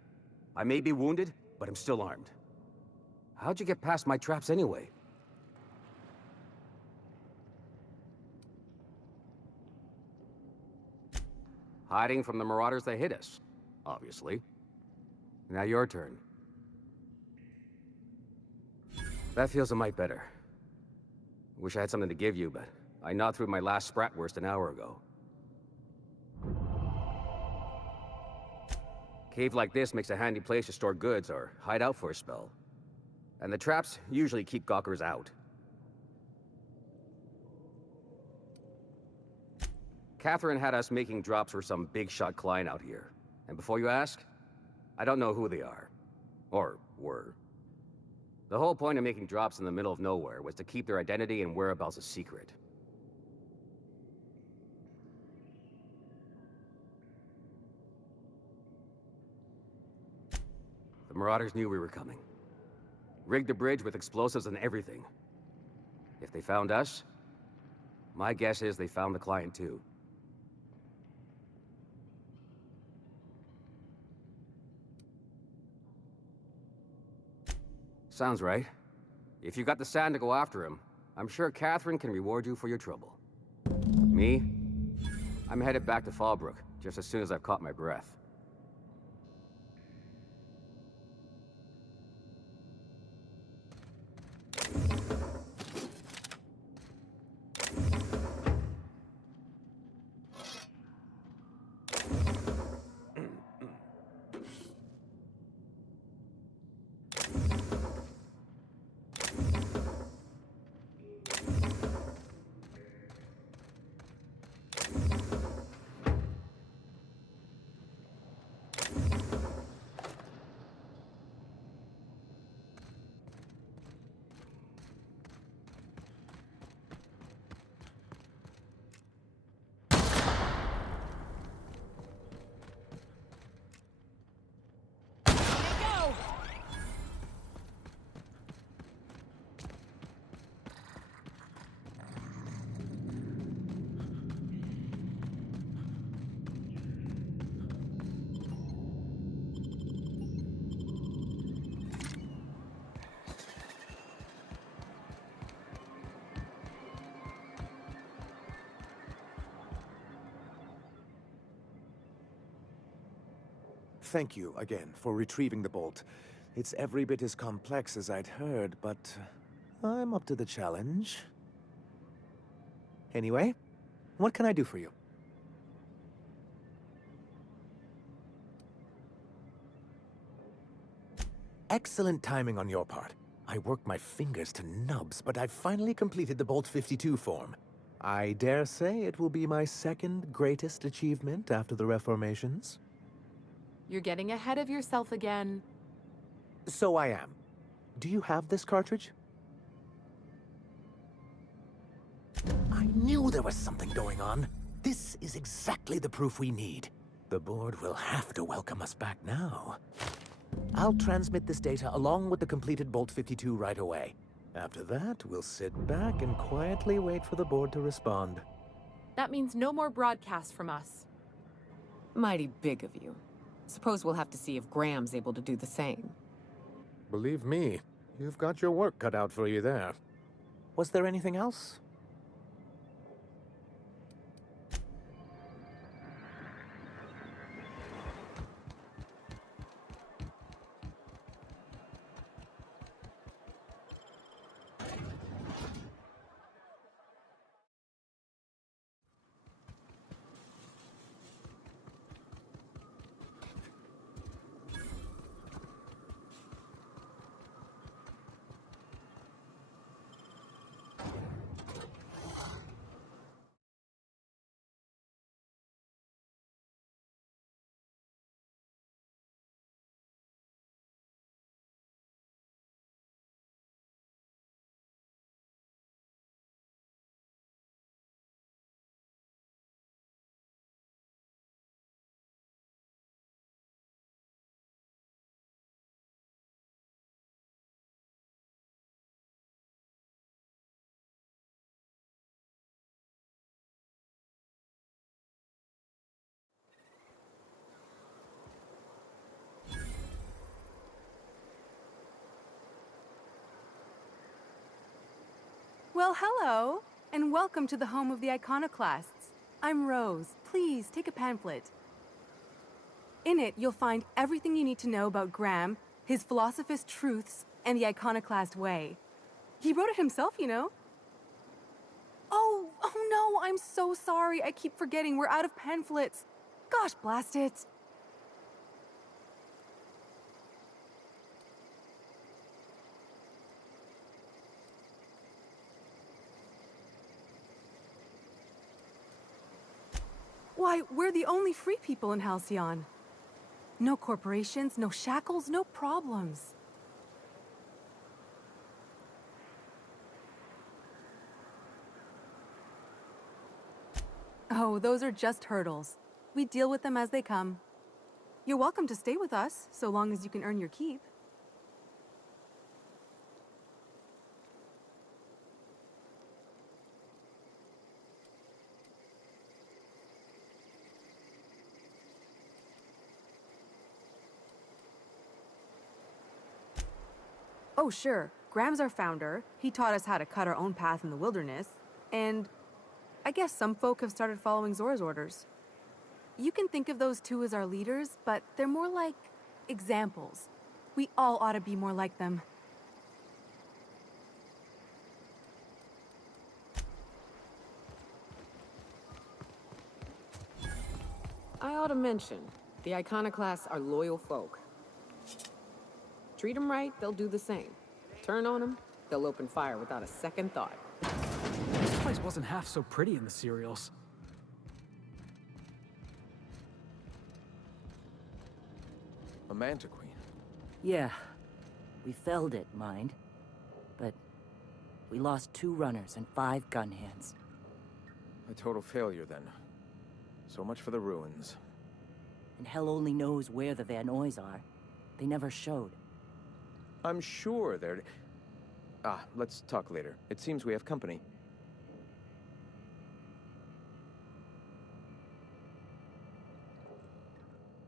I may be wounded, but I'm still armed. How'd you get past my traps anyway? Hiding from the marauders that hit us, obviously. Now your turn. That feels a mite better. Wish I had something to give you, but I gnawed through my last Spratwurst an hour ago. Cave like this makes a handy place to store goods or hide out for a spell. And the traps usually keep gawkers out. Catherine had us making drops for some big-shot client out here. And before you ask, I don't know who they are. Or were. The whole point of making drops in the middle of nowhere was to keep their identity and whereabouts a secret. The Marauders knew we were coming. Rigged the bridge with explosives and everything. If they found us, my guess is they found the client too. Sounds right. If you got the sand to go after him, I'm sure Catherine can reward you for your trouble. Me? I'm headed back to Fallbrook, just as soon as I've caught my breath. Thank you again for retrieving the bolt. It's every bit as complex as I'd heard, but I'm up to the challenge. Anyway, what can I do for you? Excellent timing on your part. I worked my fingers to nubs, but I've finally completed the Bolt 52 form. I dare say it will be my second greatest achievement after the Reformations. You're getting ahead of yourself again. So I am. Do you have this cartridge? I knew there was something going on. This is exactly the proof we need. The board will have to welcome us back now. I'll transmit this data along with the completed Bolt 52 right away. After that, we'll sit back and quietly wait for the board to respond. That means no more broadcasts from us. Mighty big of you. Suppose we'll have to see if Graham's able to do the same. Believe me, you've got your work cut out for you there. Was there anything else? Well, hello, and welcome to the home of the Iconoclasts. I'm Rose. Please, take a pamphlet. In it, you'll find everything you need to know about Graham, his Philosophous Truths, and the Iconoclast Way. He wrote it himself, you know. Oh no, I'm so sorry. I keep forgetting we're out of pamphlets. Gosh, blast it. Why, we're the only free people in Halcyon. No corporations, no shackles, no problems. Oh, those are just hurdles. We deal with them as they come. You're welcome to stay with us, so long as you can earn your keep. Oh, sure. Graham's our founder. He taught us how to cut our own path in the wilderness. And I guess some folk have started following Zora's orders. You can think of those two as our leaders, but they're more like examples. We all ought to be more like them. I ought to mention, the Iconoclasts are loyal folk. Treat them right, they'll do the same. Turn on them, they'll open fire without a second thought. This place wasn't half so pretty in the serials. A Manta Queen. Yeah. We felled it, mind. But we lost 2 runners and 5 gun hands. A total failure, then. So much for the ruins. And hell only knows where the Van Oys are. They never showed. I'm sure they're... let's talk later. It seems we have company.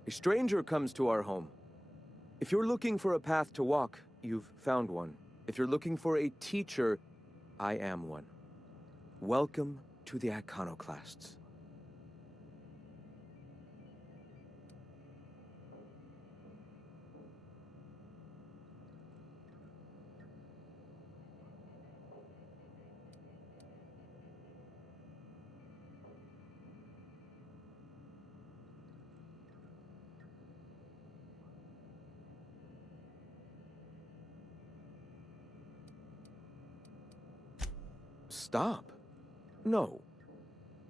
A stranger comes to our home. If you're looking for a path to walk, you've found one. If you're looking for a teacher, I am one. Welcome to the Iconoclasts. Stop. No.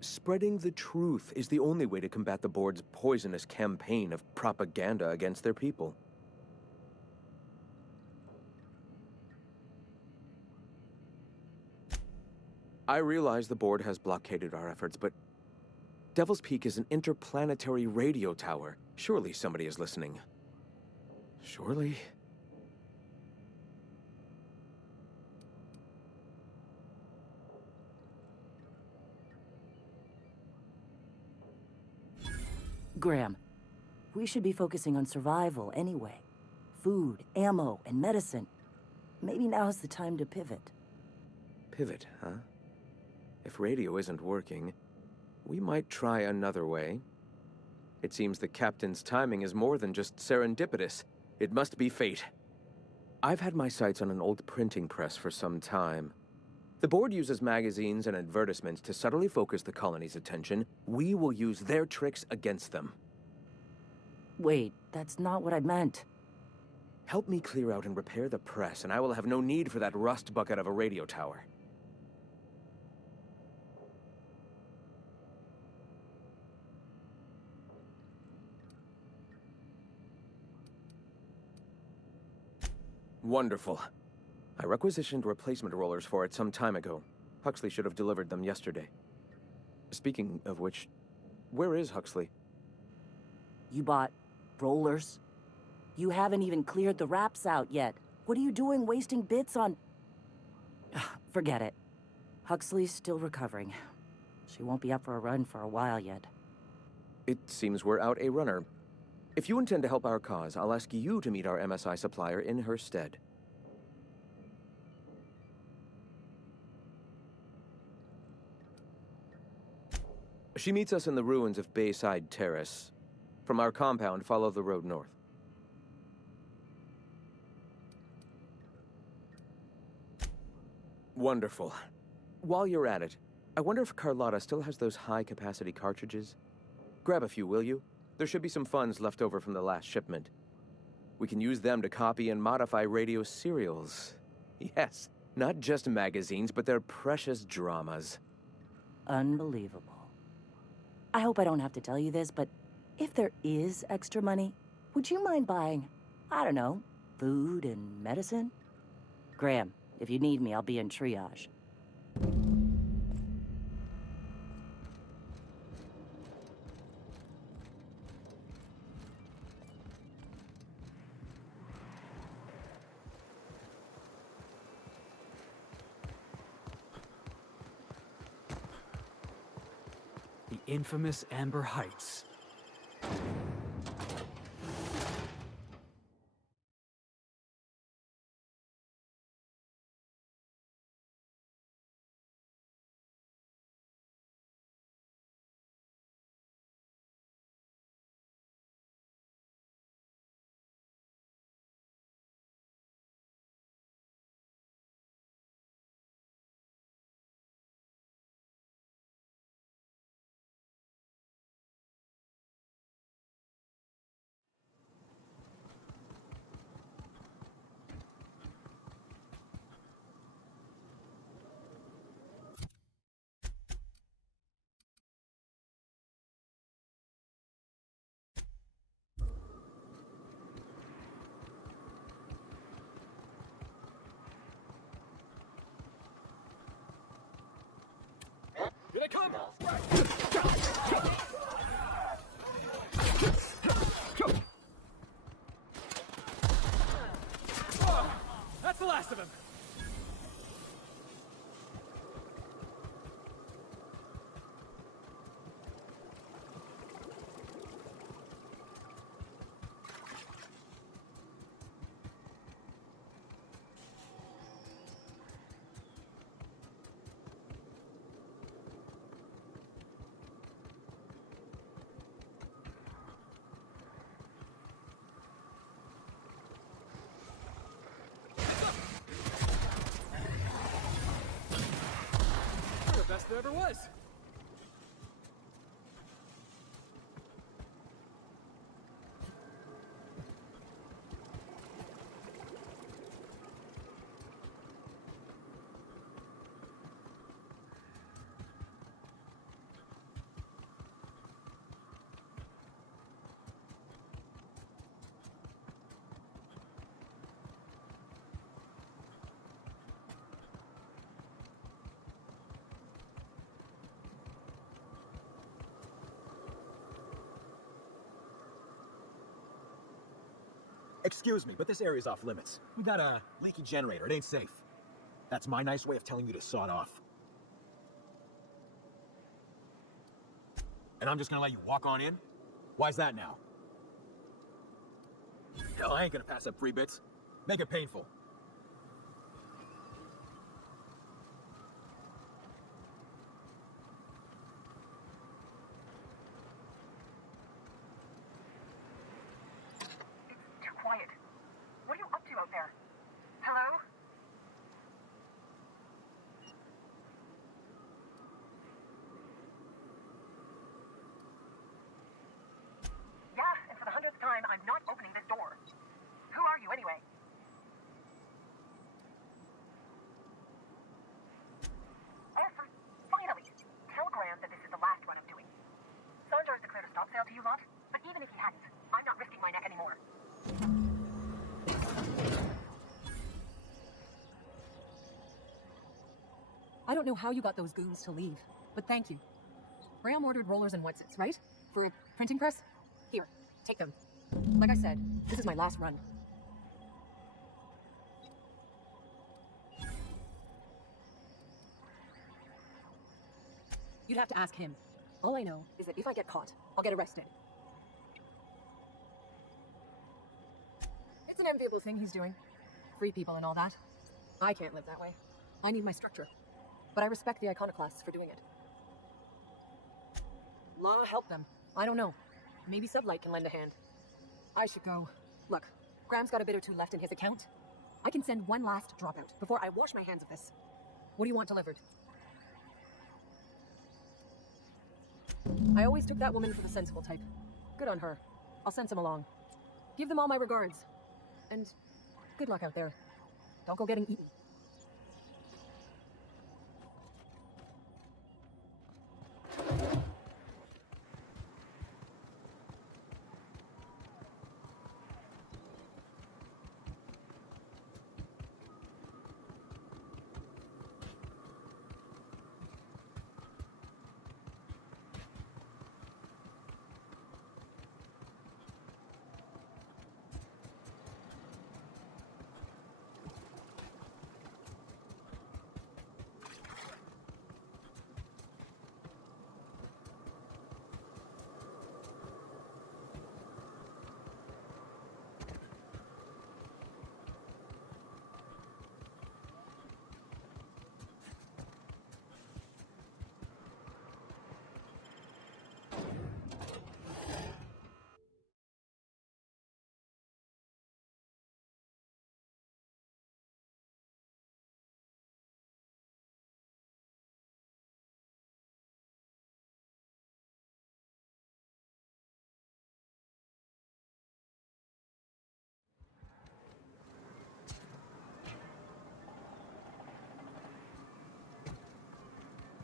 Spreading the truth is the only way to combat the board's poisonous campaign of propaganda against their people. I realize the board has blockaded our efforts, but Devil's Peak is an interplanetary radio tower. Surely somebody is listening. Surely... Graham, we should be focusing on survival anyway. Food, ammo, and medicine. Maybe now's the time to pivot. Pivot, huh? If radio isn't working, we might try another way. It seems the captain's timing is more than just serendipitous. It must be fate. I've had my sights on an old printing press for some time. The board uses magazines and advertisements to subtly focus the colony's attention. We will use their tricks against them. Wait, that's not what I meant. Help me clear out and repair the press, and I will have no need for that rust bucket of a radio tower. Wonderful. I requisitioned replacement rollers for it some time ago. Huxley should have delivered them yesterday. Speaking of which, where is Huxley? You bought rollers? You haven't even cleared the wraps out yet. What are you doing wasting bits on... Forget it. Huxley's still recovering. She won't be up for a run for a while yet. It seems we're out a runner. If you intend to help our cause, I'll ask you to meet our MSI supplier in her stead. She meets us in the ruins of Bayside Terrace. From our compound, follow the road north. Wonderful. While you're at it, I wonder if Carlotta still has those high-capacity cartridges? Grab a few, will you? There should be some funds left over from the last shipment. We can use them to copy and modify radio serials. Yes, not just magazines, but their precious dramas. Unbelievable. I hope I don't have to tell you this, but if there is extra money, would you mind buying, I don't know, food and medicine? Graham, if you need me, I'll be in triage. The infamous Amber Heights. Here they come! That's the last of him! The best there ever was! Excuse me, but this area's off limits. We got a leaky generator. It ain't safe. That's my nice way of telling you to sod off. And I'm just gonna let you walk on in? Why's that now? Hell, I ain't gonna pass up free bits. Make it painful. Too quiet. What are you up to out there? Hello? Yeah, and for the 100th time, I'm not opening this door. Who are you anyway? Finally! Tell Graham that this is the last one I'm doing. Sandra has declared a stop sale to you lot, but even if he hadn't, I'm not risking my neck anymore. I don't know how you got those goons to leave, but thank you. Graham ordered rollers and whatsits, right? For a printing press? Here, take them. Like I said, this is my last run. You'd have to ask him. All I know is that if I get caught, I'll get arrested. It's an enviable thing he's doing. Free people and all that. I can't live that way. I need my structure. But I respect the iconoclasts for doing it. Law help them. I don't know. Maybe Sublight can lend a hand. I should go. Look, Graham's got a bit or two left in his account. I can send one last dropout before I wash my hands of this. What do you want delivered? I always took that woman for the sensible type. Good on her. I'll send some along. Give them all my regards. And good luck out there. Don't go getting eaten.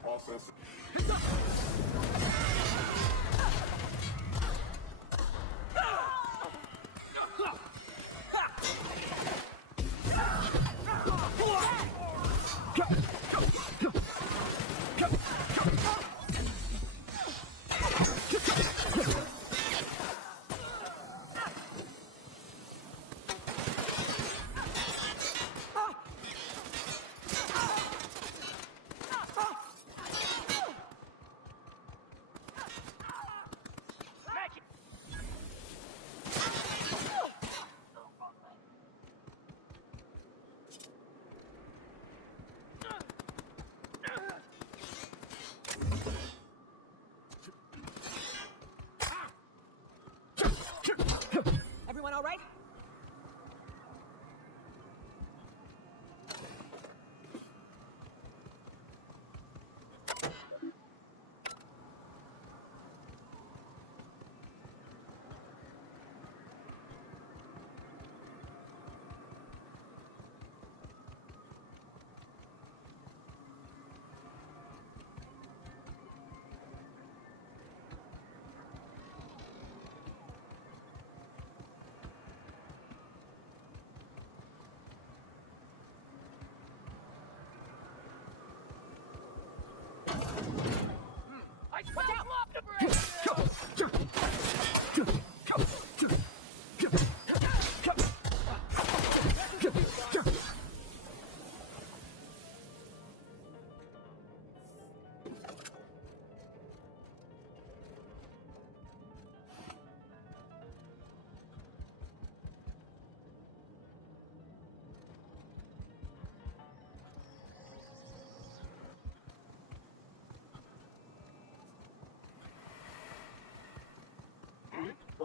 Process. Everyone all right?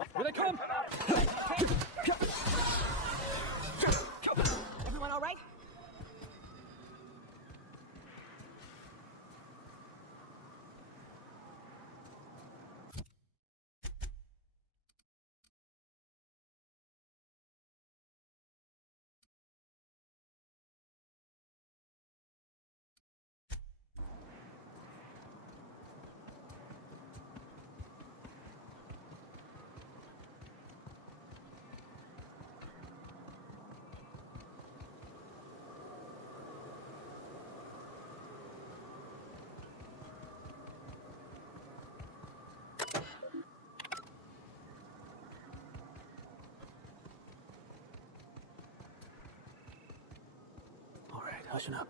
Watch Here they come! Everyone all right? All right, hushing up.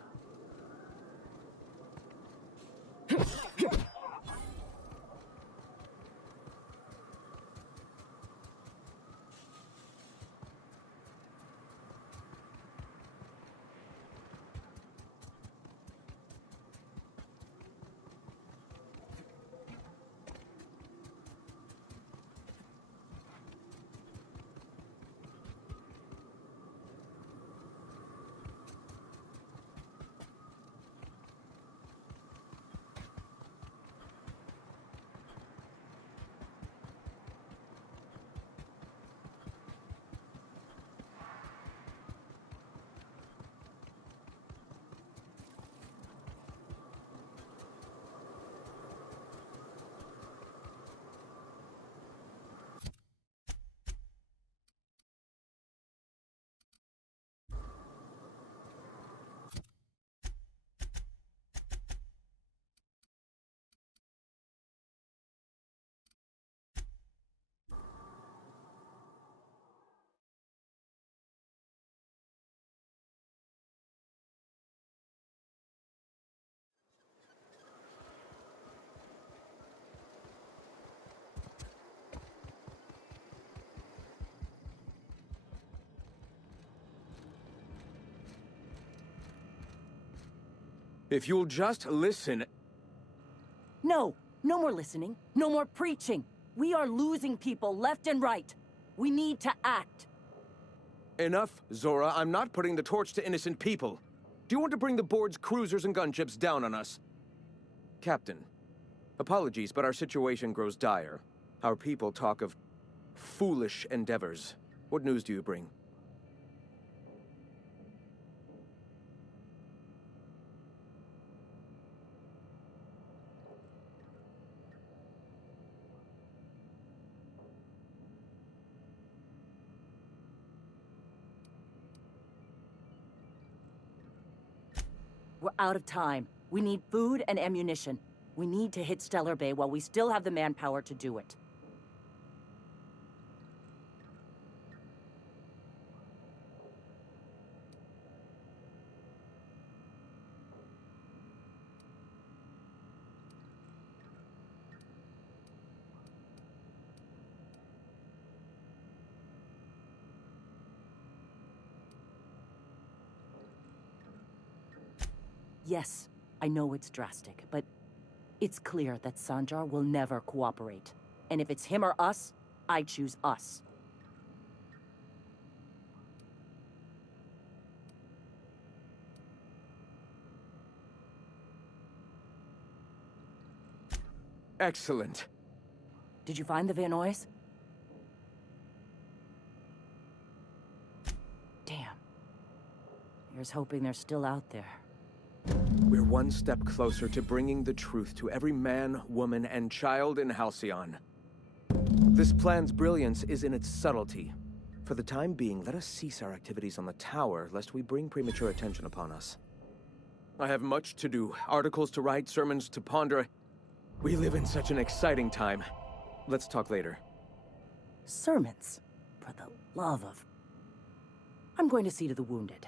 If you'll just listen... No, no more listening, no more preaching. We are losing people left and right. We need to act. Enough, Zora. I'm not putting the torch to innocent people. Do you want to bring the board's cruisers and gunships down on us? Captain, apologies, but our situation grows dire. Our people talk of foolish endeavors. What news do you bring? We're out of time. We need food and ammunition. We need to hit Stellar Bay while we still have the manpower to do it. Yes, I know it's drastic, but it's clear that Sanjar will never cooperate. And if it's him or us, I choose us. Excellent. Did you find the Vanoys? Damn. Here's hoping they're still out there. We're one step closer to bringing the truth to every man, woman, and child in Halcyon. This plan's brilliance is in its subtlety. For the time being, let us cease our activities on the tower, lest we bring premature attention upon us. I have much to do, articles to write, sermons to ponder. We live in such an exciting time. Let's talk later. Sermons? For the love of... I'm going to see to the wounded.